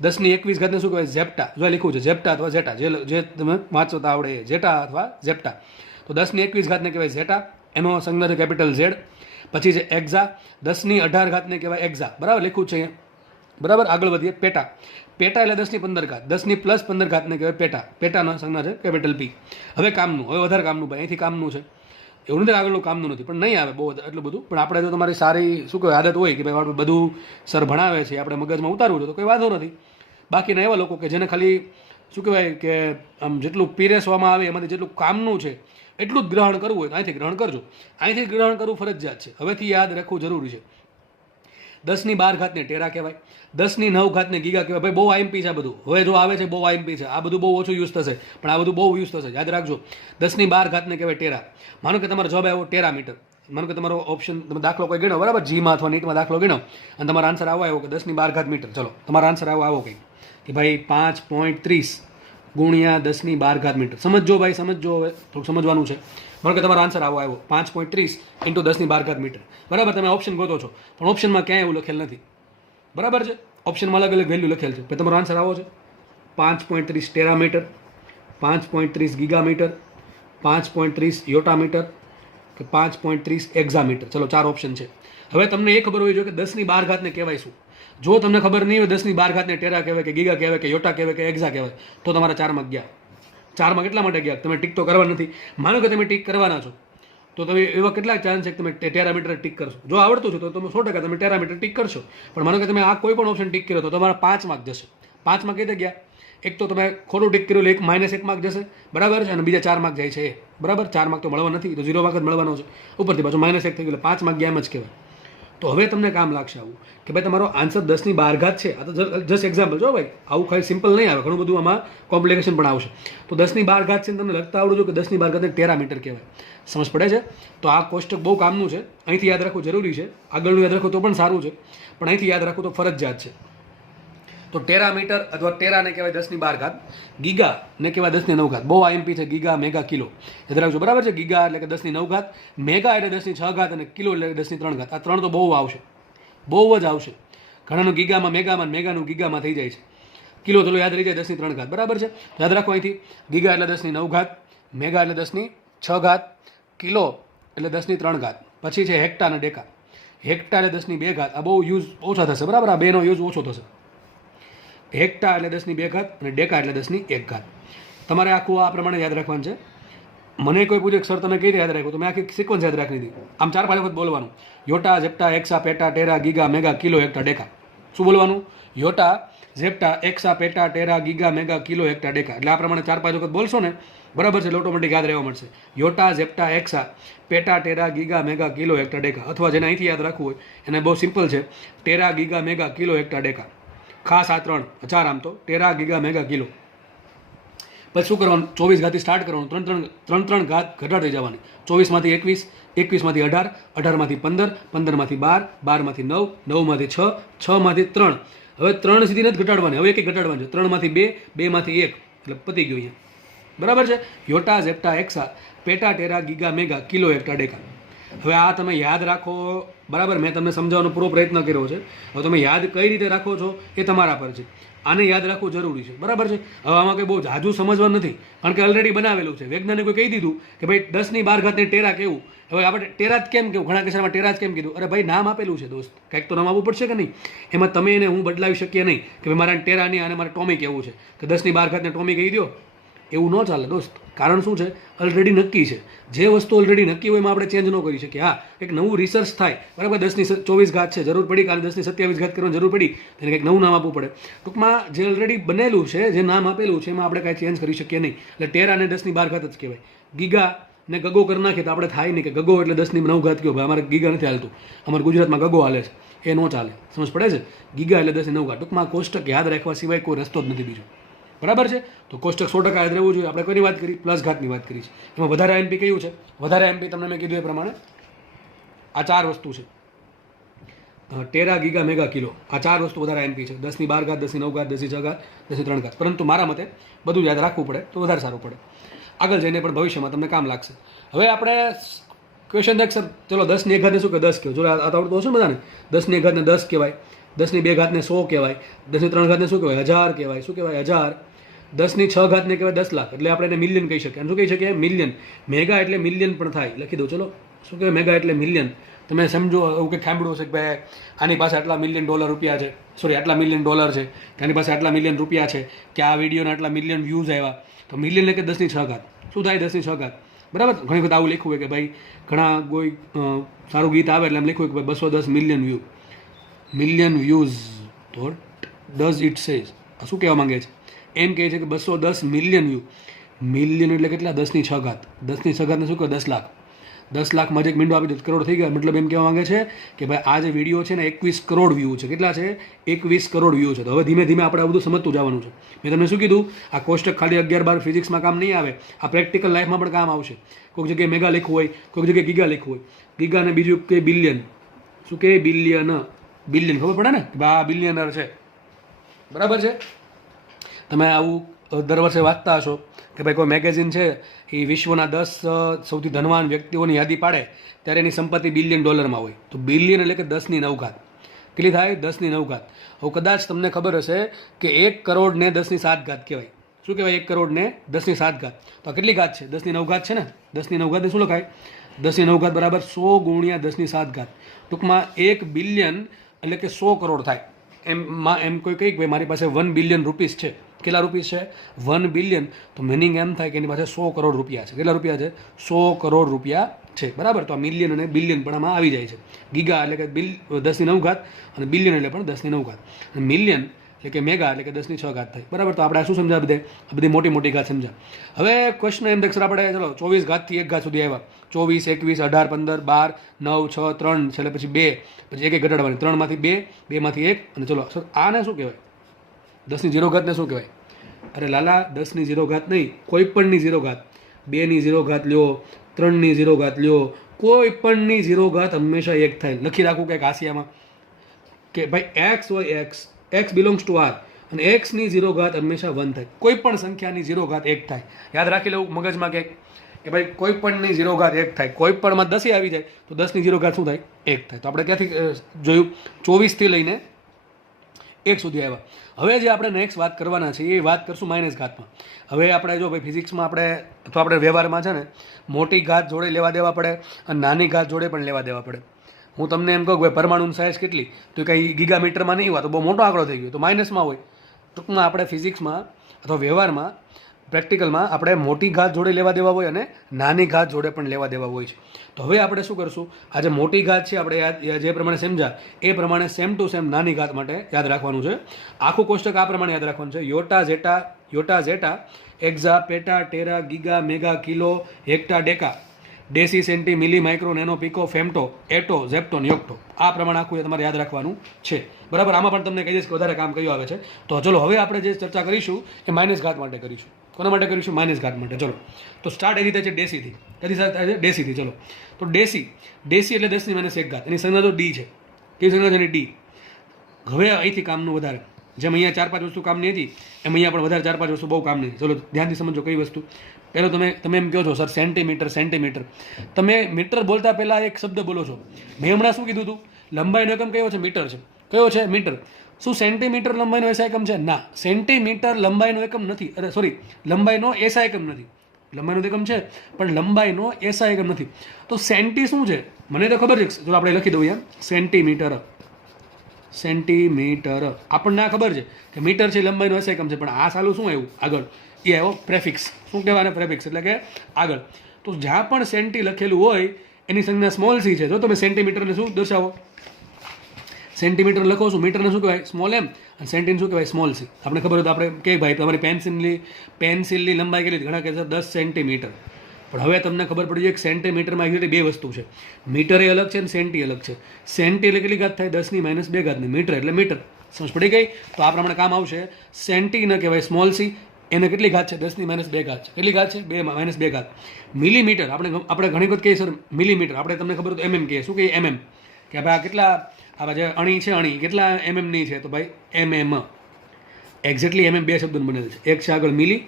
10^21 શું કહેવાય, ઝેપ્ટા. જો લખ્યું છે ઝેપ્ટા અથવા ઝેટા, જે તમે વાંચતા આવડે ઝેટા અથવા ઝેપ્ટા. તો 10^21 કહેવાય ઝેટા, એનો સંજ્ઞા છે કેપિટલ ઝેડ. પછી છે એક્ઝા, 10^18 કહેવાય એક્ઝા, બરાબર લખ્યું છે અહીંયા, બરાબર. આગળ વધીએ, પેટા. પેટા એટલે 10^15, 10+15 કહેવાય પેટા. પેટાનો સંજ્ઞા છે કેપિટલ પી. હવે કામનું, હવે વધારે કામનું, ભાઈ અહીંથી કામનું છે. એવું નથી આગળનું કામનું નથી, પણ નહીં આવે બહુ એટલું બધું. પણ આપણે જો તમારી સારી શું કહેવાય આદત હોય કે ભાઈ આપણે બધું સર ભણાવે છે, આપણે મગજમાં ઉતારવું છે, તો કોઈ વાંધો નથી. બાકીના એવા લોકો કે જેને ખાલી શું કહેવાય કે આમ જેટલું પીરેસવામાં આવે એમાંથી જેટલું કામનું છે એટલું જ ગ્રહણ કરવું હોય તો અહીંથી ગ્રહણ કરજો. અહીંથી ગ્રહણ કરવું ફરજિયાત છે, હવેથી યાદ રાખવું જરૂરી છે. 10^12 ટેરા કહેવાય, 10^9 ગીગા કહેવાય. ભાઈ બહુ આઈએમપી છે આ બધું. હવે જો આવે છે બહુ આઈએમપી છે, આ બધું બહુ ઓછું યુઝ થશે, પણ આ બધું બહુ યુઝ થશે, યાદ રાખજો. 10^12 કહેવાય ટેરા. માનો કે તમારો જવાબ આવ્યો ટેરા મીટર. માનો કે તમારો ઓપ્શન તમે દાખલો કોઈ ગણો, બરાબર, જીમાં અથવા નીટમાં દાખલો ગણો અને તમારો આન્સર આવ્યો કે 10^12 મીટર. ચલો તમારો આન્સર આવ્યો કંઈક કે ભાઈ 5.30 ગુણ્યા 10^12 મીટર. સમજો ભાઈ, સમજો. હવે થોડુંક સમજવાનું છે. માનો કે તમારો આન્સર આવ્યો 5.30 × 10^12 મીટર, બરાબર. તમે ઓપ્શન ગોતો છો પણ ઓપ્શનમાં ક્યાંય એવું લખેલ નથી, બરાબર છે. ઓપ્શનમાં અલગ અલગ વેલ્યુ લખેલ છે. તમારો આન્સર આવો છે 5.30 tera metre, 5.30 giga metre, 5.30 yotta metre કે 5.30 એક્ઝા મીટર. ચલો 4 ઓપ્શન છે. હવે તમને એ ખબર હોવી જોઈએ કે 10^12 કહેવાય શું. જો તમને ખબર નહીં હોય 10^12 ટેરા કહેવાય કે ગીગા કહેવાય કે યોટા કહેવાય કે એક્ઝા કહેવાય, તો તમારા 4 ગયા. 4 કેટલા માટે ગયા? તમે ટીક તો કરવા નથી. માનો કે તમે ટીક કરવાના છો તો તમે એવા કેટલા ચાન્સ છે કે તમે ટેરામીટર ટીક કરશો. જો આવડતું છે તો તમે 100% તમે ટેરામીટર ટીક કરશો. પણ માનો કે તમે આ કોઈ પણ ઓપ્શન ટીક કર્યો તો તમારા 5 માર્ક જશે. 5 માર્ક કઈ ગયા? એક તો તમે ખોટું ટીક કર્યું એટલે -1 માર્ક જશે, બરાબર છે. અને બીજા 4 માર્ક જાય છે, બરાબર. 4 માર્ક તો મળવા નથી, તો 0 માર્ક જ મળવાનો છે. ઉપરથી પાછું -1 થઈ ગયું એટલે 5 માર્ક ગયા એમ જ કહેવાય. તો હવે તમને કામ લાગશે આવું કે ભાઈ તમારો આન્સર 10^12 છે. આ તો જસ્ટ એક્ઝામ્પલ જો ભાઈ, આવું ખાલી સિમ્પલ નહીં આવે, ઘણું બધું આમાં કોમ્પ્લિકેશન પણ આવશે. તો 10^12 છે તમને લખતા આવડું કે 10^12 ટેરા મીટર કહેવાય. સમજ પડે છે? તો આ કોષ્ટક બહુ કામનું છે, અહીંથી યાદ રાખવું જરૂરી છે. આગળનું યાદ રાખવું તો પણ સારું છે, પણ અહીંથી યાદ રાખવું તો ફરજિયાત છે. તો ટેરા મીટર અથવા ટેરાને કહેવાય 10^12, ગીગા ને કહેવાય 10^9. બહુ આઈએમપી છે ગીગા, મેગા, કિલો. યાદ રાખજો, બરાબર છે. ગીગા એટલે કે 10^9, મેગા એટલે 10^6 અને કિલો એટલે 10^3. આ 3 તો બહુ આવશે, બહુ જ આવશે. ઘણાનું ગીગામાં મેગામાં, મેગાનું ગીગામાં થઈ જાય છે. કિલો ચલો યાદ રહી જાય 10^3, બરાબર છે. યાદ રાખો અહીંથી ગીગા એટલે 10^9, મેગા એટલે 10^6, કિલો એટલે 10^3. પછી છે હેક્ટા અને ડેકા. હેક્ટા એટલે 10^2. આ બહુ યુઝ ઓછા થશે, બરાબર. આ બેનો યુઝ ઓછો થશે. હેક્ટા એટલે 10^2 અને ડેકા એટલે 10^1. તમારે આખું આ પ્રમાણે યાદ રાખવાનું છે. મને કોઈ પૂછે સર તમે કઈ રીતે યાદ રાખ્યું, તો મેં આખી સિક્વન્સ યાદ રાખી દીધી. આમ 4-5 વખત બોલવાનું. યોટા, ઝેપ્ટા, એક્સા, પેટા, Terra, giga, mega, kilo, હેક્ટા, deca. શું બોલવાનું? યોટા, ઝેપ્ટા, એક્સા, પેટા, Terra, giga, mega, kilo, હેક્ટા, deca. એટલે આ પ્રમાણે 4-5 વખત બોલશો ને, બરાબર છે, ઓટોમેટિક યાદ રહેવા મળશે. યોટા, ઝેપ્ટા, એક્સા, પેટા, Terra, giga, mega, kilo, હેક્ટા, deca. અથવા જેને અહીંથી યાદ રાખવું હોય એને બહુ સિમ્પલ છે, Terra, giga, mega, kilo, હેક્ટા, deca. ખાસ આ 4 આમ તો ટેરા, ગીગા, મેગા, કિલો. પછી શું કરવાનું? 24 સ્ટાર્ટ કરવાનું, 3 ઘાત ઘટાડતી જવાની. 24 21, 21 18, 18 15, 15 12, 12 9, 9 6, 6 3. હવે 3 સીધી નથી ઘટાડવાની, હવે એક ઘટાડવાની છે. 3 2, 2 1, એટલે પતી ગયું અહીંયા, બરાબર છે. યોટા, ઝેપ્ટા, એક્સા, પેટા, Terra, giga, mega, kilo, હેક્ટા, deca. હવે આ તમે યાદ રાખો બરાબર, મેં તમને સમજાવવાનો પૂરો પ્રયત્ન કર્યો છે. હવે તમે યાદ કઈ રીતે રાખો છો એ તમારા પર છે. આને યાદ રાખવું જરૂરી છે, બરાબર છે. હવે આમાં કંઈ બહુ જાજુ સમજવાનું નથી, કારણ કે ઓલરેડી બનાવેલું છે. વૈજ્ઞાનિકોએ કહી દીધું કે ભાઈ 10^12 ટેરા કેવું. હવે આપણે ટેરા જ કેમ કેવું, ઘણા કિસ્સામાં ટેરા જ કેમ કીધું? અરે ભાઈ નામ આપેલું છે દોસ્ત, કંઈક તો નામ આપવું પડશે કે નહીં? એમાં તમે એને હું બદલાવી શકીએ નહીં કે ભાઈ મારા ટેરા નહીં અને મારે ટોમી કહેવું છે કે 10^12 ટોમી કહી દો. એવું ન ચાલે દોસ્ત. કારણ શું છે? ઓલરેડી નક્કી છે. જે વસ્તુ ઓલરેડી નક્કી હોય એમાં આપણે ચેન્જ ન કરી શકીએ. હા, એક નવું રિસર્ચ થાય, બરાબર, 10^24 છે, જરૂર પડી, કાલે 10^27 કરવાની જરૂર પડી, તેને કંઈક નવું નામ આપવું પડે. ટૂંકમાં જે ઓલરેડી બનેલું છે, જે નામ આપેલું છે, એમાં આપણે કાંઈ ચેન્જ કરી શકીએ નહીં. એટલે ટેરાને 10^12 જ કહેવાય. ગીગા ને ગગો કરી નાખીએ તો આપણે થાય નહીં કે ગગો એટલે 10^9 કયો. ભાઈ અમારે ગીગા નથી હાલતું, અમારે ગુજરાતમાં ગગો હાલે છે, એ ન ચાલે. સમજ પડે છે? ગીગા એટલે 10^9. ટૂંકમાં કોષ્ટક યાદ રાખવા સિવાય કોઈ રસ્તો જ નથી બીજો, બરાબર છે. તો કોષ્ટક 100% યાદ રહેવું જોઈએ. આપણે કોની વાત કરી? પ્લસ ઘાતની વાત કરી છે. એમાં વધારે એમપી કયું છે? વધારે એમપી તમને મેં કીધું એ પ્રમાણે આ 4 વસ્તુ છે: ટેરા, ગીગા, મેગા, કિલો. આ 4 વસ્તુ વધારે એમપી છે. 10^12, 10^9, 10^6, 10^3. પરંતુ મારા મતે બધું યાદ રાખવું પડે તો વધારે સારું પડે. આગળ જઈને પણ ભવિષ્યમાં તમને કામ લાગશે. હવે આપણે ક્વેશ્ચન દેખ સર, ચલો 10^1 શું કે 10 કહો. જો આ તો આવડતું હશે ને બધાને. 10^1 10 કહેવાય, 10^2 100 કહેવાય, 10^3 શું કહેવાય? 1000 કહેવાય. શું કહેવાય? 1000. 10^6 ને કહેવાય 10 લાખ. એટલે આપણે એને મિલિયન કહી શકીએ. શું કહી શકીએ? મિલિયન. મેગા એટલે મિલિયન પણ થાય. લખી દો ચલો. શું કહેવાય? મેગા એટલે મિલિયન. તમે સમજો, એવું કંઈક સાંભળ્યું હશે કે ભાઈ આની પાસે આટલા મિલિયન ડોલર રૂપિયા છે, સોરી આટલા મિલિયન ડોલર છે, કે આની પાસે આટલા મિલિયન રૂપિયા છે, કે આ વિડીયોના આટલા મિલિયન વ્યૂઝ આવ્યા. તો મિલિયન એટલે કે 10^6. શું થાય? 10^6. બરાબર. ઘણી વખત આવું લખ્યું હોય કે ભાઈ ઘણા કોઈ સારું ગીત આવે એટલે એમ લખ્યું હોય કે ભાઈ 210 મિલિયન વ્યૂઝ. તો ડઝ ઇટ સેઝ શું કહેવા માંગે છે? એમ કહે છે કે 210 મિલિયન વ્યૂ. મિલિયન એટલે કેટલા? 10^6. 10^6 ને શું કહે? 10 લાખ. 10 લાખમાં એક મીંડો આપી દો, કરોડ થઈ ગયા. મતલબ એમ કહેવા માંગે છે કે ભાઈ આ જે વિડીયો છે ને 21 કરોડ વ્યૂ છે. કેટલા છે? 21 કરોડ વ્યૂ છે. તો હવે ધીમે ધીમે આપણે આ બધું સમજતું જવાનું છે. મેં તમને શું કીધું? આ કોષ્ટક ખાલી 11-12 ફિઝિક્સમાં કામ નહીં આવે, આ પ્રેક્ટિકલ લાઈફમાં પણ કામ આવશે. કોઈક જગ્યાએ મેગા લખવું હોય, કોઈક જગ્યાએ ગીગા લખવું હોય. ગીગા ને બીજું કે બિલિયન. શું કે? બિલિયન. બિલિયન ખબર પડે ને કે આ બિલિયનર છે, બરાબર છે. તમે આવું દર વર્ષે વાંચતા હશો કે ભાઈ કોઈ મેગેઝિન છે એ વિશ્વના 10 સૌથી ધનવાન વ્યક્તિઓની યાદી પાડે ત્યારે એની સંપત્તિ બિલિયન ડોલરમાં હોય. તો બિલિયન એટલે કે 10^9. કેટલી થાય? 10^9. હવે કદાચ તમને ખબર હશે કે 1 કરોડ ને 10^7 કહેવાય. શું કહેવાય? 1 કરોડ ને 10^7. તો આ કેટલી ઘાત છે? 10^9 છે ને. 10^9 શું લખાય? 10^9 બરાબર 100 × 10^7. ટૂંકમાં 1 બિલિયન એટલે કે 100 કરોડ થાય. એમ કોઈ કહે કે ભાઈ મારી પાસે 1 બિલિયન રૂપીસ છે. કેટલા રૂપીસ છે? 1 બિલિયન. તો મિનિંગ એમ થાય કે એની પાસે 100 કરોડ રૂપિયા છે. કેટલા રૂપિયા છે? 100 કરોડ રૂપિયા છે, બરાબર. તો આ મિલિયન અને બિલિયન પણ આમાં આવી જાય છે. ગીગા એટલે કે 10^9 અને બિલિયન એટલે પણ 10^9. અને મિલિયન એટલે કે મેગા એટલે કે 10^6 થાય, બરાબર. તો આપણે આ શું સમજ્યા? આ બધી મોટી મોટી ઘાત સમજ્યા. હવે ક્વેશ્ચન એમ દેખ સર આપણે ચલો 24 થી 1 સુધી આવ્યા. 24, 21, 18, 15, 12, 9, 6, 3 છે, પછી 2, પછી 1 ઘટાડવાની. 3માંથી 2, 2માંથી 1. અને ચલો સર આને શું કહેવાય? 10^0 ને શું કહેવાય? અરે લાલા, 10^0 નહીં, કોઈ પણની 0 ઘાત. 2^0 લ્યો, 3^0 લ્યો, કોઈ પણની 0 હંમેશા 1 થાય. લખી રાખું કંઈક હાસિયામાં કે ભાઈ એક્સ હોય એક્સ બિલોંગ્સ ટુ આર, અને એક્સની 0 હંમેશા 1 થાય. કોઈ પણ સંખ્યાની 0 1 થાય. યાદ રાખી લેવું મગજમાં કે ભાઈ કોઈ પણની 0 1 થાય. કોઈ પણમાં 10 આવી જાય તો 10^0 શું થાય? 1 થાય. તો આપણે ક્યાંથી જોયું? 24 થી લઈને 1 સુધી આવ્યા. હવે જે આપણે નેક્સ્ટ વાત કરવાના છે એ વાત કરશું માઇનસ ઘાતમાં. હવે આપણે જો ભાઈ ફિઝિક્સમાં આપણે અથવા આપણે વ્યવહારમાં છે ને મોટી ઘાત જોડે લેવા દેવા પડે અને નાની ઘાત જોડે પણ લેવા દેવા પડે. હું તમને એમ કહું કે ભાઈ પરમાણુની સાઇઝ કેટલી, તો કંઈ ગીગામીટરમાં નહીં હોય તો બહુ મોટો આંકડો થઈ ગયો, તો માઇનસમાં હોય. ટૂંકમાં આપણે ફિઝિક્સમાં અથવા વ્યવહારમાં પ્રેક્ટિકલમાં આપણે મોટી ઘાત જોડે લેવા દેવા હોય અને નાની ઘાત જોડે પણ લેવા દેવા હોય છે. તો હવે આપણે શું કરશું? આ જે મોટી ઘાત છે આપણે જે પ્રમાણે સમજ્યા એ પ્રમાણે સેમ ટુ સેમ નાની ઘાત માટે યાદ રાખવાનું છે. આખું કોષ્ટક આ પ્રમાણે યાદ રાખવાનું છે: યોટા ઝેટા એક્ઝા પેટા Terra giga mega kilo હેક્ટા deca ડેસી સેન્ટી મિલી માઇક્રો નેનો પિકો ફેમ્ટો એટો ઝેપ્ટોન યોક્ટો. આ પ્રમાણે આખું તમારે યાદ રાખવાનું છે, બરાબર. આમાં પણ તમને કહી દઈશ કે વધારે કામ કયું આવે છે. તો ચલો હવે આપણે જે ચર્ચા કરીશું એ માઇનસ ઘાત માટે કરીશું. કોના માટે કરીશું? માઇનસ ઘાત માટે. ચલો તો સ્ટાર્ટ એ રીતે છે ડેસીથી. કદી સ્ટાર્ટ થાય છે? ડેસીથી. ચલો તો ડેસી એટલે 10^-1 એની સંજ્ઞા તો ડી છે. કેવી સંજ્ઞા છે? ડી. હવે અહીંથી કામનું વધારે જેમ અહીંયા 4-5 વસ્તુ કામની હતી એમ અહીંયા પણ વધારે 4-5 વસ્તુ બહુ કામની હતી. ચલો ધ્યાનથી સમજો કઈ વસ્તુ. પહેલો તમે એમ કહો છો સર સેન્ટીમીટર. તમે મીટર બોલતા પહેલાં એક શબ્દ બોલો છો. મેં હમણાં શું કીધું હતું? લંબાઈનો એકમ કયો છે? મીટર છે. કયો છે? મીટર. શું સેન્ટીમીટર લંબાઈનો એસઆઈ એકમ છે? ના, સેન્ટીમીટર લંબાઈનો એકમ નથી. અરે સોરી, લંબાઈનો એસઆઈ એકમ નથી. લંબાઈનો એકમ છે પણ લંબાઈનો એસઆઈ એકમ નથી. તો સેન્ટી શું છે? મને તો ખબર છે. જો આપણે લખી દઉં અહીંયા સેન્ટીમીટર. આપણને આ ખબર છે કે મીટર છે લંબાઈનો એસઆઈ એકમ છે, પણ આ સાલું શું આવ્યું આગળ? એ આવ્યો પ્રેફિક્સ. શું કહેવાય? પ્રેફિક્સ એટલે કે આગળ. તો જ્યાં પણ સેન્ટી લખેલું હોય એની સંજ્ઞા સ્મોલ સી છે. જો તમે સેન્ટીમીટરને શું દર્શાવો? સેન્ટીમીટર લખો છો, મીટરને શું કહેવાય? સ્મોલ એમ, અને સેન્ટીને શું કહેવાય? Small C. આપણે ખબર હોય તો આપણે કે ભાઈ તમારી પેન્સિલની લંબાઈ કેટલી? ઘણા કહે છે 10 સેન્ટીમીટર. પણ હવે તમને ખબર પડી જાય કે સેન્ટીમીટરમાં એક્ઝેક્ટલી બે વસ્તુ છે. મીટર એ અલગ છે અને સેન્ટી અલગ છે. સેન્ટી એટલે કેટલી ઘાત થાય? 10⁻2 ઘાતની. મીટર એટલે મીટર. સમજ પડી ગઈ? તો આ પ્રમાણે કામ આવશે. સેન્ટી ન કહેવાય સ્મોલ સી. એને કેટલી ઘાત છે? 10⁻2 ઘાત છે. કેટલી ઘાત છે? 2 ઘાત. મિલીમીટર આપણે ઘણી વખત કહીએ સર મિલીમીટર. આપણે તમને ખબર તો MM કહીએ. શું કહીએ? MM. કે ભાઈ આ કેટલા, આ જે અણી છે અણી કેટલા MM ની છે? તો ભાઈ MM. એક્ઝેક્ટલી MM બે શબ્દોનું બનેલ છે. એક છે આગળ મિલી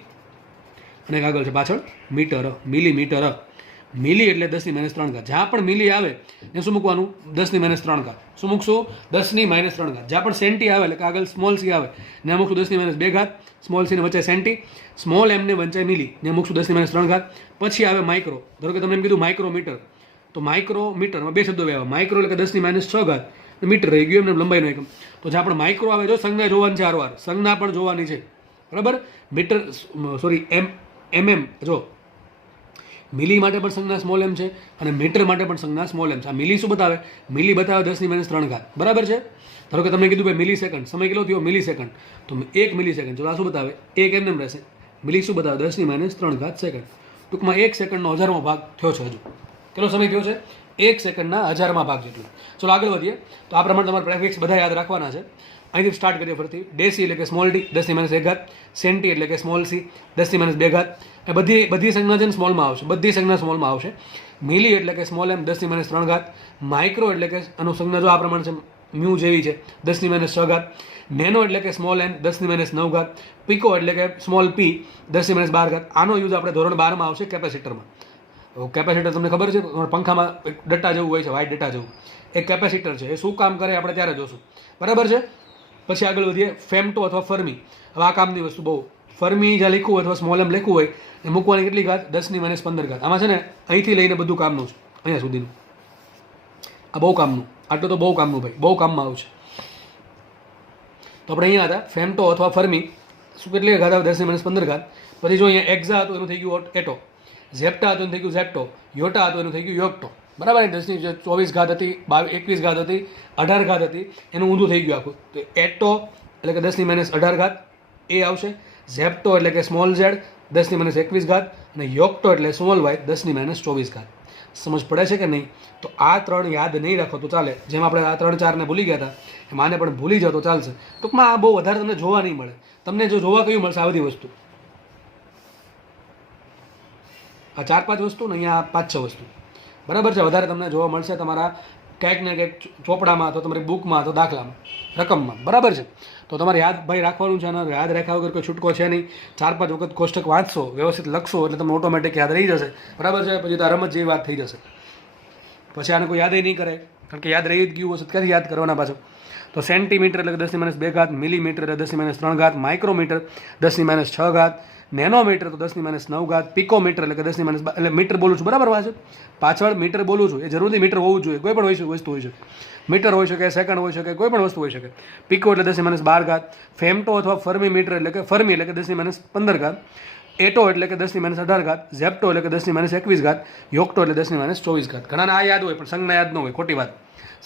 અને એક આગળ છે પાછળ મીટર. મિલીમીટર. મિલી એટલે 10⁻3 ઘાત. જ્યાં પણ મિલી આવે ને શું મૂકવાનું? 10⁻3 ઘાત. શું મૂકશું? 10⁻3 ઘાત. જ્યાં પણ સેન્ટી આવે એટલે કે આગળ સ્મોલ સી આવે ને મૂકશું 10⁻2 ઘાત. સ્મોલ સી ને વચ્ચે સેન્ટી, સ્મોલ એમ ને વંચાય મિલી ને મૂકશું 10⁻3 ઘાત. પછી આવે માઇક્રો. ધારો કે તમને એમ કીધું માઇક્રોમીટર, તો માઇક્રોમીટરમાં બે શબ્દો આવ્યા. માઇક્રો એટલે કે 10⁻6 ઘાત, મીટર રહી ગયું એમને લંબાઈનો એકમ. તો જ્યાં પણ માઇક્રો આવે જો સંજ્ઞા જોવાની છે, હારવાર સંજ્ઞા પણ જોવાની છે. બરાબર? મીટર સોરી MM જો મિલી માટે પણ સંજ્ઞા સ્મોલ એમ છે અને મીટર માટે પણ સંજ્ઞા સ્મોલ એમ છે. આ મિલી શું બતાવે? મિલી બતાવે 10⁻3 ઘાત. બરાબર છે? ધારો કે તમને કીધું ભાઈ મિલી સેકન્ડ, સમય કેટલો થયો? મિલી સેકન્ડ. તો 1 મિલી સેકન્ડ. જો આ શું બતાવે? 1 એમ રહેશે. મિલી શું બતાવે? 10⁻3 ઘાત સેકન્ડ. ટૂંકમાં 1 સેકન્ડનો 1000મો ભાગ થયો છે. હજુ કેટલો સમય થયો છે? 1 સેકન્ડના 1000મા ભાગ જેટલો. ચલો આગળ વધીએ. તો આ પ્રમાણે તમારે પ્રેફિક્સ બધા યાદ રાખવાના છે. અહીંથી સ્ટાર્ટ કરીએ ફરીથી. ડેસી એટલે કે સ્મોલ ડી 10⁻1 ઘાત. સેન્ટી એટલે કે સ્મોલ સી 10⁻2 ઘાત. એ બધી સંજ્ઞા છે ને સ્મોલમાં આવશે. બધી સંજ્ઞા સ્મોલમાં આવશે. મિલી એટલે કે સ્મોલ એમ 10⁻3 ઘાત. માઇક્રો એટલે કે આનું સંજ્ઞા જો આ પ્રમાણે છે મ્યુ જેવી છે 10⁻6 ઘાત. નેનો એટલે કે સ્મોલ એન 10⁻9 ઘાત. પિકો એટલે કે સ્મોલ પી 10⁻12 ઘાત. આનો યુઝ આપણે ધોરણ 12માં આવશે કેપેસિટરમાં. કેપેસિટર તમને ખબર છે? પંખામાં એક ડટ્ટા જેવું હોય છે, વ્હાઇટ ડટ્ટા જેવું. એ કેપેસિટર છે. એ શું કામ કરે આપણે ત્યારે જોશું. બરાબર છે? પછી આગળ વધીએ. ફેમટો અથવા ફર્મી. હવે આ કામની વસ્તુ બહુ. ફર્મી જ્યાં લખવું હોય અથવા સ્મોલ એમ લખવું હોય એ મૂકવાની કેટલી ઘાત? 10⁻15 ઘાત. આમાં છે ને અહીંથી લઈને બધું કામનું છે, અહીંયા સુધીનું. આ બહુ કામનું. આટલું તો બહુ કામનું ભાઈ, બહુ કામમાં આવશે. તો આપણે અહીંયા હતા ફેમટો અથવા ફર્મી. શું કેટલી ઘાત આવે? 10⁻15 ઘાત. પછી જો અહીંયા એક્ઝા હતું એનું થઈ ગયું એટો. ઝેપ્ટા હતું એનું થઈ ગયું ઝેપ્ટો. યોટા હતું એનું થઈ ગયું યોક્ટો. બરાબર? 10⁻24 ઘાત હતી, 21 ઘાત હતી, 18 ઘાત હતી, એનું ઊંધું થઈ ગયું આખું. તો એટો એટલે કે 10⁻18 ઘાત એ આવશે. ઝેપ્ટો એટલે કે સ્મોલ ઝેડ 10⁻21 ઘાત અને યોક્ટો એટલે સ્મોલ વાય 10⁻24 ઘાત. સમજ પડે છે કે નહીં? તો આ ત્રણ યાદ નહીં રાખો તો ચાલે. જેમ આપણે આ 3-4ને ભૂલી ગયા હતા એમ આને પણ ભૂલી જાઓ તો ચાલશે. ટૂંકમાં આ બહુ વધારે તમને જોવા નહીં મળે. તમને જો જોવા કયું મળશે? આ બધી વસ્તુ. આ 4-5 વસ્તુ ને અહીંયા 5-6 વસ્તુ. બરાબર છે? વધારે તમને જોવા મળશે તમારા ક્યાંક ને ક્યાંક ચોપડામાં, તો તમારી બુકમાં, તો દાખલામાં, રકમમાં. બરાબર છે? તો તમારે યાદ ભાઈ રાખવાનું છે. અને યાદ રાખ્યા વગર કોઈ છૂટકો છે નહીં. 4-5 વખત કોષ્ટક વાંચશો, વ્યવસ્થિત લખશો એટલે તમને ઓટોમેટિક યાદ રહી જશે. બરાબર છે? પછી તો રમત જેવી વાત થઈ જશે. પછી આને કોઈ યાદ નહીં કરે, કારણ કે યાદ રહી જ ગયું હશે. ક્યાંથી યાદ કરવાના પાછું? તો સેન્ટીમીટર એટલે 10⁻2 ઘાત. મિલીમીટર એટલે 10⁻3 ઘાત. માઇક્રોમીટર 10⁻6 ઘાત. નેનોમીટર તો 10⁻9 ઘાત. પિકોમીટર એટલે કે 10⁻12 એટલે મીટર બોલું છું. બરાબર વાંચો? પાછળ મીટર બોલું છું. એ જરૂરી મીટર હોવું જોઈએ. કોઈ પણ વસ્તુ હોઈ શકે. મીટર હોઈ શકે, સેકન્ડ હોઈ શકે, કોઈ પણ વસ્તુ હોઈ શકે. પિકો એટલે 10⁻12 ઘાત. ફેમટો અથવા ફર્મી મીટર એટલે કે ફર્મી એટલે કે 10⁻15 ઘાત. એટો એટલે કે 10⁻18 ઘાત. ઝેપ્ટો એટલે કે 10⁻21 ઘાત. યોક્ટો એટલે 10⁻24 ઘાત. ઘણાને આ યાદ હોય પણ સંજ્ઞા યાદ ન હોય. ખોટી વાત.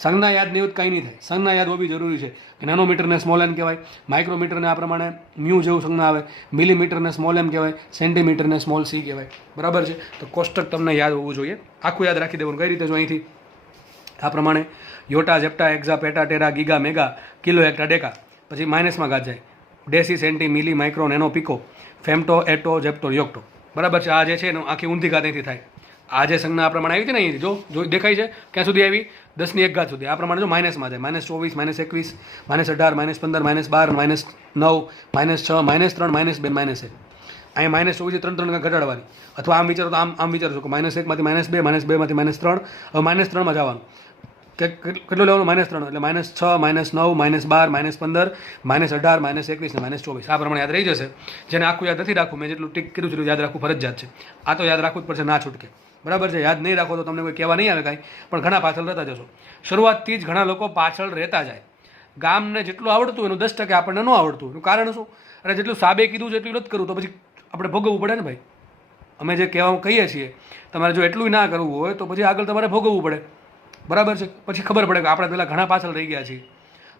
સંજ્ઞા યાદ નહીં હોય કંઈ નહીં થાય. સંજ્ઞા યાદ હોવી જરૂરી છે. કે નેનોમીટરને સ્મોલ એમ કહેવાય. માઇક્રોમીટરને આ પ્રમાણે મ્યુ જેવું સંજ્ઞા આવે. મિલીમીટરને સ્મોલ એમ કહેવાય. સેન્ટીમીટરને સ્મોલ સી કહેવાય. બરાબર છે? તો કોષ્ટક તમને યાદ હોવું જોઈએ. આખું યાદ રાખી દેવાનું. કઈ રીતે? જો અહીંથી આ પ્રમાણે યોટા, ઝેપ્ટા, એક્ઝા, પેટા, Terra, giga, mega, kilo, હેક્ટા, deca. પછી માઇનસમાં ઘાત જાય. ડેસી, સેન્ટી, મિલી, માઇક્રો, નેનો, પિકો, ફેમટો, એટો, ઝેપ્ટો, યોક્ટો. બરાબર છે? આ જે છે એનું આખી ઊંધી ઘાત અહીંથી થાય. આ જે સંજ્ઞા આ પ્રમાણે આવી હતી ને અહીંથી જો દેખાય છે ક્યાં સુધી આવી 10 ની 1 ઘાત સુધી. આ પ્રમાણે જો માઇનસમાં જાય -24 -21 -18 -15 -12 -9 -6 -3 -2 -1. અહીંયા -24 થી 3 ઘટાડવાની, અથવા આમ વિચારો તો આમ વિચારો છો કે -1 માંથી -2 -2 માંથી -3, હવે -3 માં જવાનું કે કેટલું લેવાનું -3 એટલે -6 -9 -12 -15 -18 -21 ને -24. આ પ્રમાણે યાદ રહી જશે. જેને આખું યાદ નથી રાખવું, મેં જેટલું ટીક કીધું છે યાદ રાખવું ફરજિયાત છે. આ તો યાદ રાખવું જ પડશે, ના છૂટકે. બરાબર છે. યાદ નહીં રાખો તો તમને કોઈ કહેવા નહીં આવે કાંઈ, પણ ઘણા પાછળ રહેતા જશો. શરૂઆતથી જ ઘણા લોકો પાછળ રહેતા જાય. ગામને જેટલું આવડતું એનું 10% આપણને ન આવડતું. એનું કારણ શું? અરે જેટલું સાબે કીધું છે એટલું નથી કરવું, તો પછી આપણે ભોગવવું પડે ને ભાઈ. અમે જે કહીએ છીએ, તમારે જો એટલું ના કરવું હોય તો પછી આગળ તમારે ભોગવવું પડે. બરાબર છે. પછી ખબર પડે કે આપણે પહેલાં ઘણા પાછળ રહી ગયા છીએ,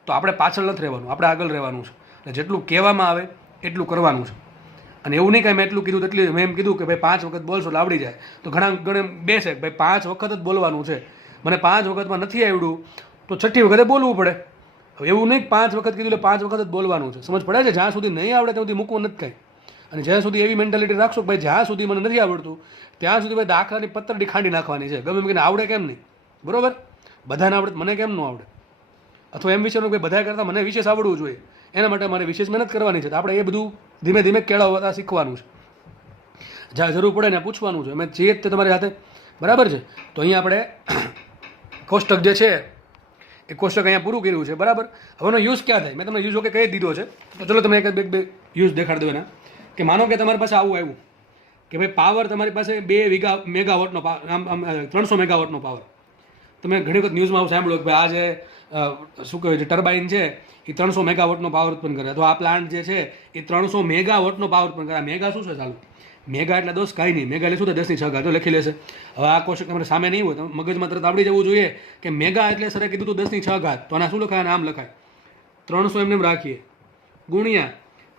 તો આપણે પાછળ નથી રહેવાનું, આપણે આગળ રહેવાનું છે. એટલે જેટલું કહેવામાં આવે એટલું કરવાનું છે. અને એવું નહીં કે મેં એટલું કીધું એટલી મેં એમ કીધું કે ભાઈ 5 વખત બોલશો એટલે આવડી જાય. તો ઘણા બેસે ભાઈ 5 વખત જ બોલવાનું છે, મને 5 વખતમાં નથી આવડ્યું તો 6ઠ્ઠી વખતે બોલવું પડે. હવે એવું નહીં 5 વખત કીધું એટલે 5 વખત જ બોલવાનું છે. સમજ પડે છે? જ્યાં સુધી નહીં આવડે ત્યાં સુધી મૂકવું નથી કાંઈ. અને જ્યાં સુધી એવી મેન્ટાલિટી રાખશો કે ભાઈ જ્યાં સુધી મને નથી આવડતું ત્યાં સુધી ભાઈ દાખલાની પત્રડી ખાંડી નાખવાની છે. ગમે એમ કે આવડે કેમ નહીં, બરોબર? બધાને આવડે, મને કેમ ન આવડે? અથવા એમ વિચારવું કે બધા કરતાં મને વિશેષ આવડવું જોઈએ, એના માટે મારે વિશેષ મહેનત કરવાની છે. તો આપણે એ બધું ધીમે ધીમે કેળવતા શીખવાનું છે. જ્યાં જરૂર પડે ને પૂછવાનું છે. અમે છીએ જ તે તમારી સાથે, બરાબર છે? તો અહીંયા આપણે કોષ્ટક જે છે એ કોષ્ટક અહીંયા પૂરું કર્યું છે, બરાબર? હવેનો યુઝ ક્યાં થાય? મેં તમને યુઝ ઓકે કહી દીધો છે, તો ચલો તમે એક બે યુઝ દેખાડી દો એના. કે માનો કે તમારી પાસે આવું આવ્યું કે ભાઈ પાવર તમારી પાસે 2 મેગાવોટનો આમ 300 મેગાવોટનો પાવર. તમે ઘણી વખત ન્યૂઝમાં આવું સાંભળ્યું કે ભાઈ આ જે શું કહેવાય છે ટર્બાઇન છે એ 300 મેગાવોટનો પાવર ઉત્પન્ન કરે, અથવા આ પ્લાન્ટ જે છે એ 300 મેગાવોટનો પાવર ઉત્પન્ન કરે. આ મેગા શું છે? ચાલુ મેગા એટલે દોસ્ત કાંઈ નહીં. મેગા એટલે શું થાય? 10 ની 6 ઘાત લખી લેશે. હવે આ કોષ્ટક તમારે સામે નહીં હોય તો મગજમાં તરત આવડી જવું જોઈએ કે મેગા એટલે સરે કીધું તો 10 ની 6 ઘાત, તો આના શું લખાય? આમ લખાય 300 એમને રાખીએ ગુણ્યા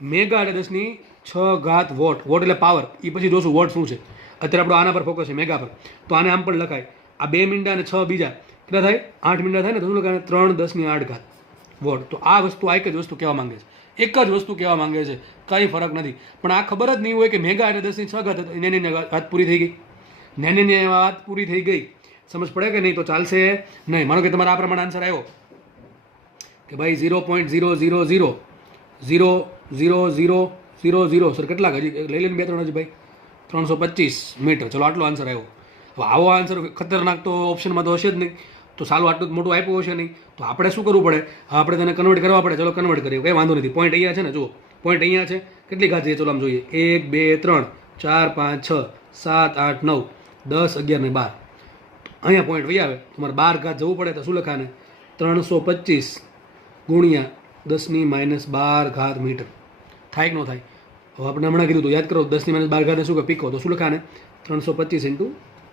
મેગા એટલે 10 ની 6 ઘાત વોટ. વોટ એટલે પાવર. એ પછી જોશું વોટ શું છે. અત્યારે આપણો આના પર ફોકસ છે, મેગા પર. તો આને આમ પણ લખાય. આ 2 મીંડા અને 6 બીજા કેટલા થાય? 8 મીંડા થાય ને, તો શું લખાય? 3 10 ની 8 ઘાત વોટ. તો આ વસ્તુ આ એક જ વસ્તુ કહેવા માંગે છે, એક જ વસ્તુ કહેવા માંગે છે, કંઈ ફરક નથી. પણ આ ખબર જ નહીં હોય કે મેગા એટલે 10 ની 6 ઘાત. નેની વાત પૂરી થઈ ગઈ. નેની વાત પૂરી થઈ ગઈ. સમજ પડે કે નહીં? તો ચાલશે નહીં. માનો કે તમારા આ પ્રમાણે આન્સર આવ્યો કે ભાઈ 0.0000000 સર કેટલા હજી લઈ લઈને 2-3 હજી ભાઈ 325 મીટર. ચલો આટલો આન્સર આવ્યો. હવે આવો આન્સર ખતરનાક તો ઓપ્શનમાં તો હશે જ નહીં. તો સાલું આટલું જ મોટું આપ્યું હશે નહીં. તો આપણે શું કરવું પડે? આપણે તેને કન્વર્ટ કરવા પડે. ચલો કન્વર્ટ કરીએ, કંઈ વાંધો નથી. પોઈન્ટ અહીંયા છે ને, જુઓ પોઈન્ટ અહીંયા છે. કેટલી ઘાત છે? ચલો આમ જોઈએ. 1 2 3 4 5 6 7 8 9 10 11 ને 12. અહીંયા પોઈન્ટ વહી આવે. તમારે 12 ઘાત જવું પડે તો શું લખાને? 325 ગુણ્યા 10 ની -12 ઘાત મીટર. થાય કે ન થાય? હવે આપણે હમણાં કીધું તો યાદ કરો. 10 ની -12 ઘાતને શું કે પીકો, તો શું લખાને? 325 ઇન્ટુ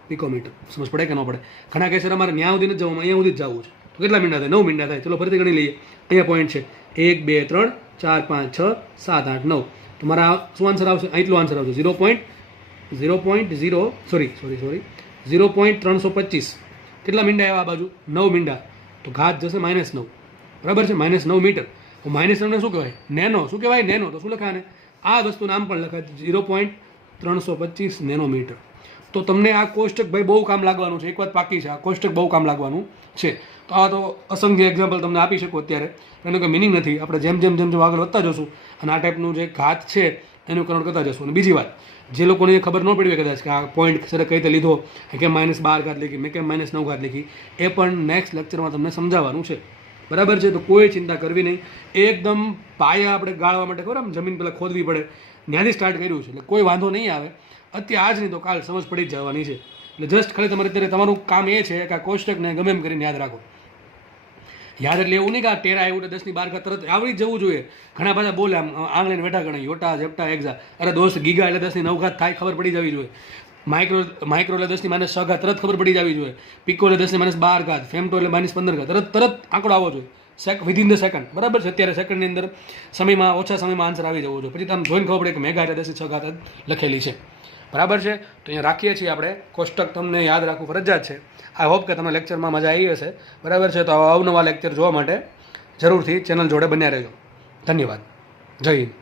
પિકોમીટર. સમજ પડે કે ન પડે? ઘણા કેસર અમારે ન્યા સુધી નથી જવું, અહીંયા સુધી જ જવું છે. તો કેટલા મીંડા થાય? 9 મીંડા થાય. ચલો ફરીથી ગણી લઈએ. અહીંયા પોઈન્ટ છે 1 2 3 4 5 6 7 8 9. તમારા શું આન્સર આવશે? એટલો આન્સર આવશે 0.325. કેટલા મીંડા આવ્યા આ બાજુ? 9 મીંડા. તો ઘાત જશે -9. બરાબર છે? -9 મીટર. -9 શું કહેવાય? નેનો. શું કહેવાય? નેનો. તો શું લખાય? આ વસ્તુ નામ પણ લખાય 0.325 નેનોમીટર. તો તમને આ કોષ્ટક ભાઈ બહુ કામ લાગવાનું છે. એક વાત પાકી છે, આ કોષ્ટક બહુ કામ લાગવાનું છે. તો આ તો અસંખ્ય એક્ઝામ્પલ તમને આપી શકું અત્યારે, એનું કંઈ મિનિંગ નથી. આપણે જેમ આગળ વધતા જશું અને આ ટાઈપનું જે ઘાત છે એનું કન્વર્ટ કરતા જશું. અને બીજી વાત, જે લોકોને ખબર ન પડી હોય કદાચ કે આ પોઈન્ટ સર કઈ રીતે લીધો, કેમ -12 ઘાત લીધી, મેં કેમ -9 ઘાત લીધી, એ પણ નેક્સ્ટ લેક્ચરમાં તમને સમજાવવાનું છે. બરાબર છે? તો કોઈ ચિંતા કરવી નહીં. એકદમ પાયા આપણે ગાળવા માટે ખબર આમ જમીન પહેલાં ખોદવી પડે, ત્યાંથી સ્ટાર્ટ કર્યું છે. એટલે કોઈ વાંધો નહીં આવે. અત્યારે આજ નહીં તો કાલ સમજ પડી જ જવાની છે. એટલે જસ્ટ ખાલી તમારે અત્યારે તમારું કામ એ છે કે આ કોષ્ટકને ગમે એમ કરીને યાદ રાખો. યાદ એટલે એવું નહીં કે આ ટેરા આવ્યું એટલે 10 ની 12 ઘાત તરત આવડી જવું જોઈએ. ઘણા બધા બોલે આમ આંગળીને બેઠા ગણે યોટા ઝેપ્ટા એક્ઝા. અરે દોસ્ત ગીગા એટલે 10 ની 9 ઘાત થાય, ખબર પડી જવી જોઈએ. માઇક્રો એટલે 10 ની -6 ઘાત તરત ખબર પડી જવી જોઈએ. પિકો એટલે 10 ની -12 ઘાત, ફેમટો એટલે -15 ઘાત તરત આંકડો આવવો જોઈએ. Within the second. બરાબર છે? અત્યારે સેકન્ડની અંદર સમયમાં ઓછા સમયમાં આન્સર આવી જવો જોઈએ. પછી તમે જોઈને ખબર પડે કે મેગા એટલે 10 ની 6 ઘાત લખેલી છે. બરાબર છે? તો અહીંયા રાખીએ છીએ આપણે કોષ્ટક. તમને યાદ રાખવું ફરજિયાત છે. આઈ હોપ કે તમને લેક્ચરમાં મજા આવી હશે. બરાબર છે? તો અવનવા લેક્ચર જોવા માટે જરૂરથી ચેનલ જોડે બન્યા રહેજો. ધન્યવાદ. જય હિન્દ.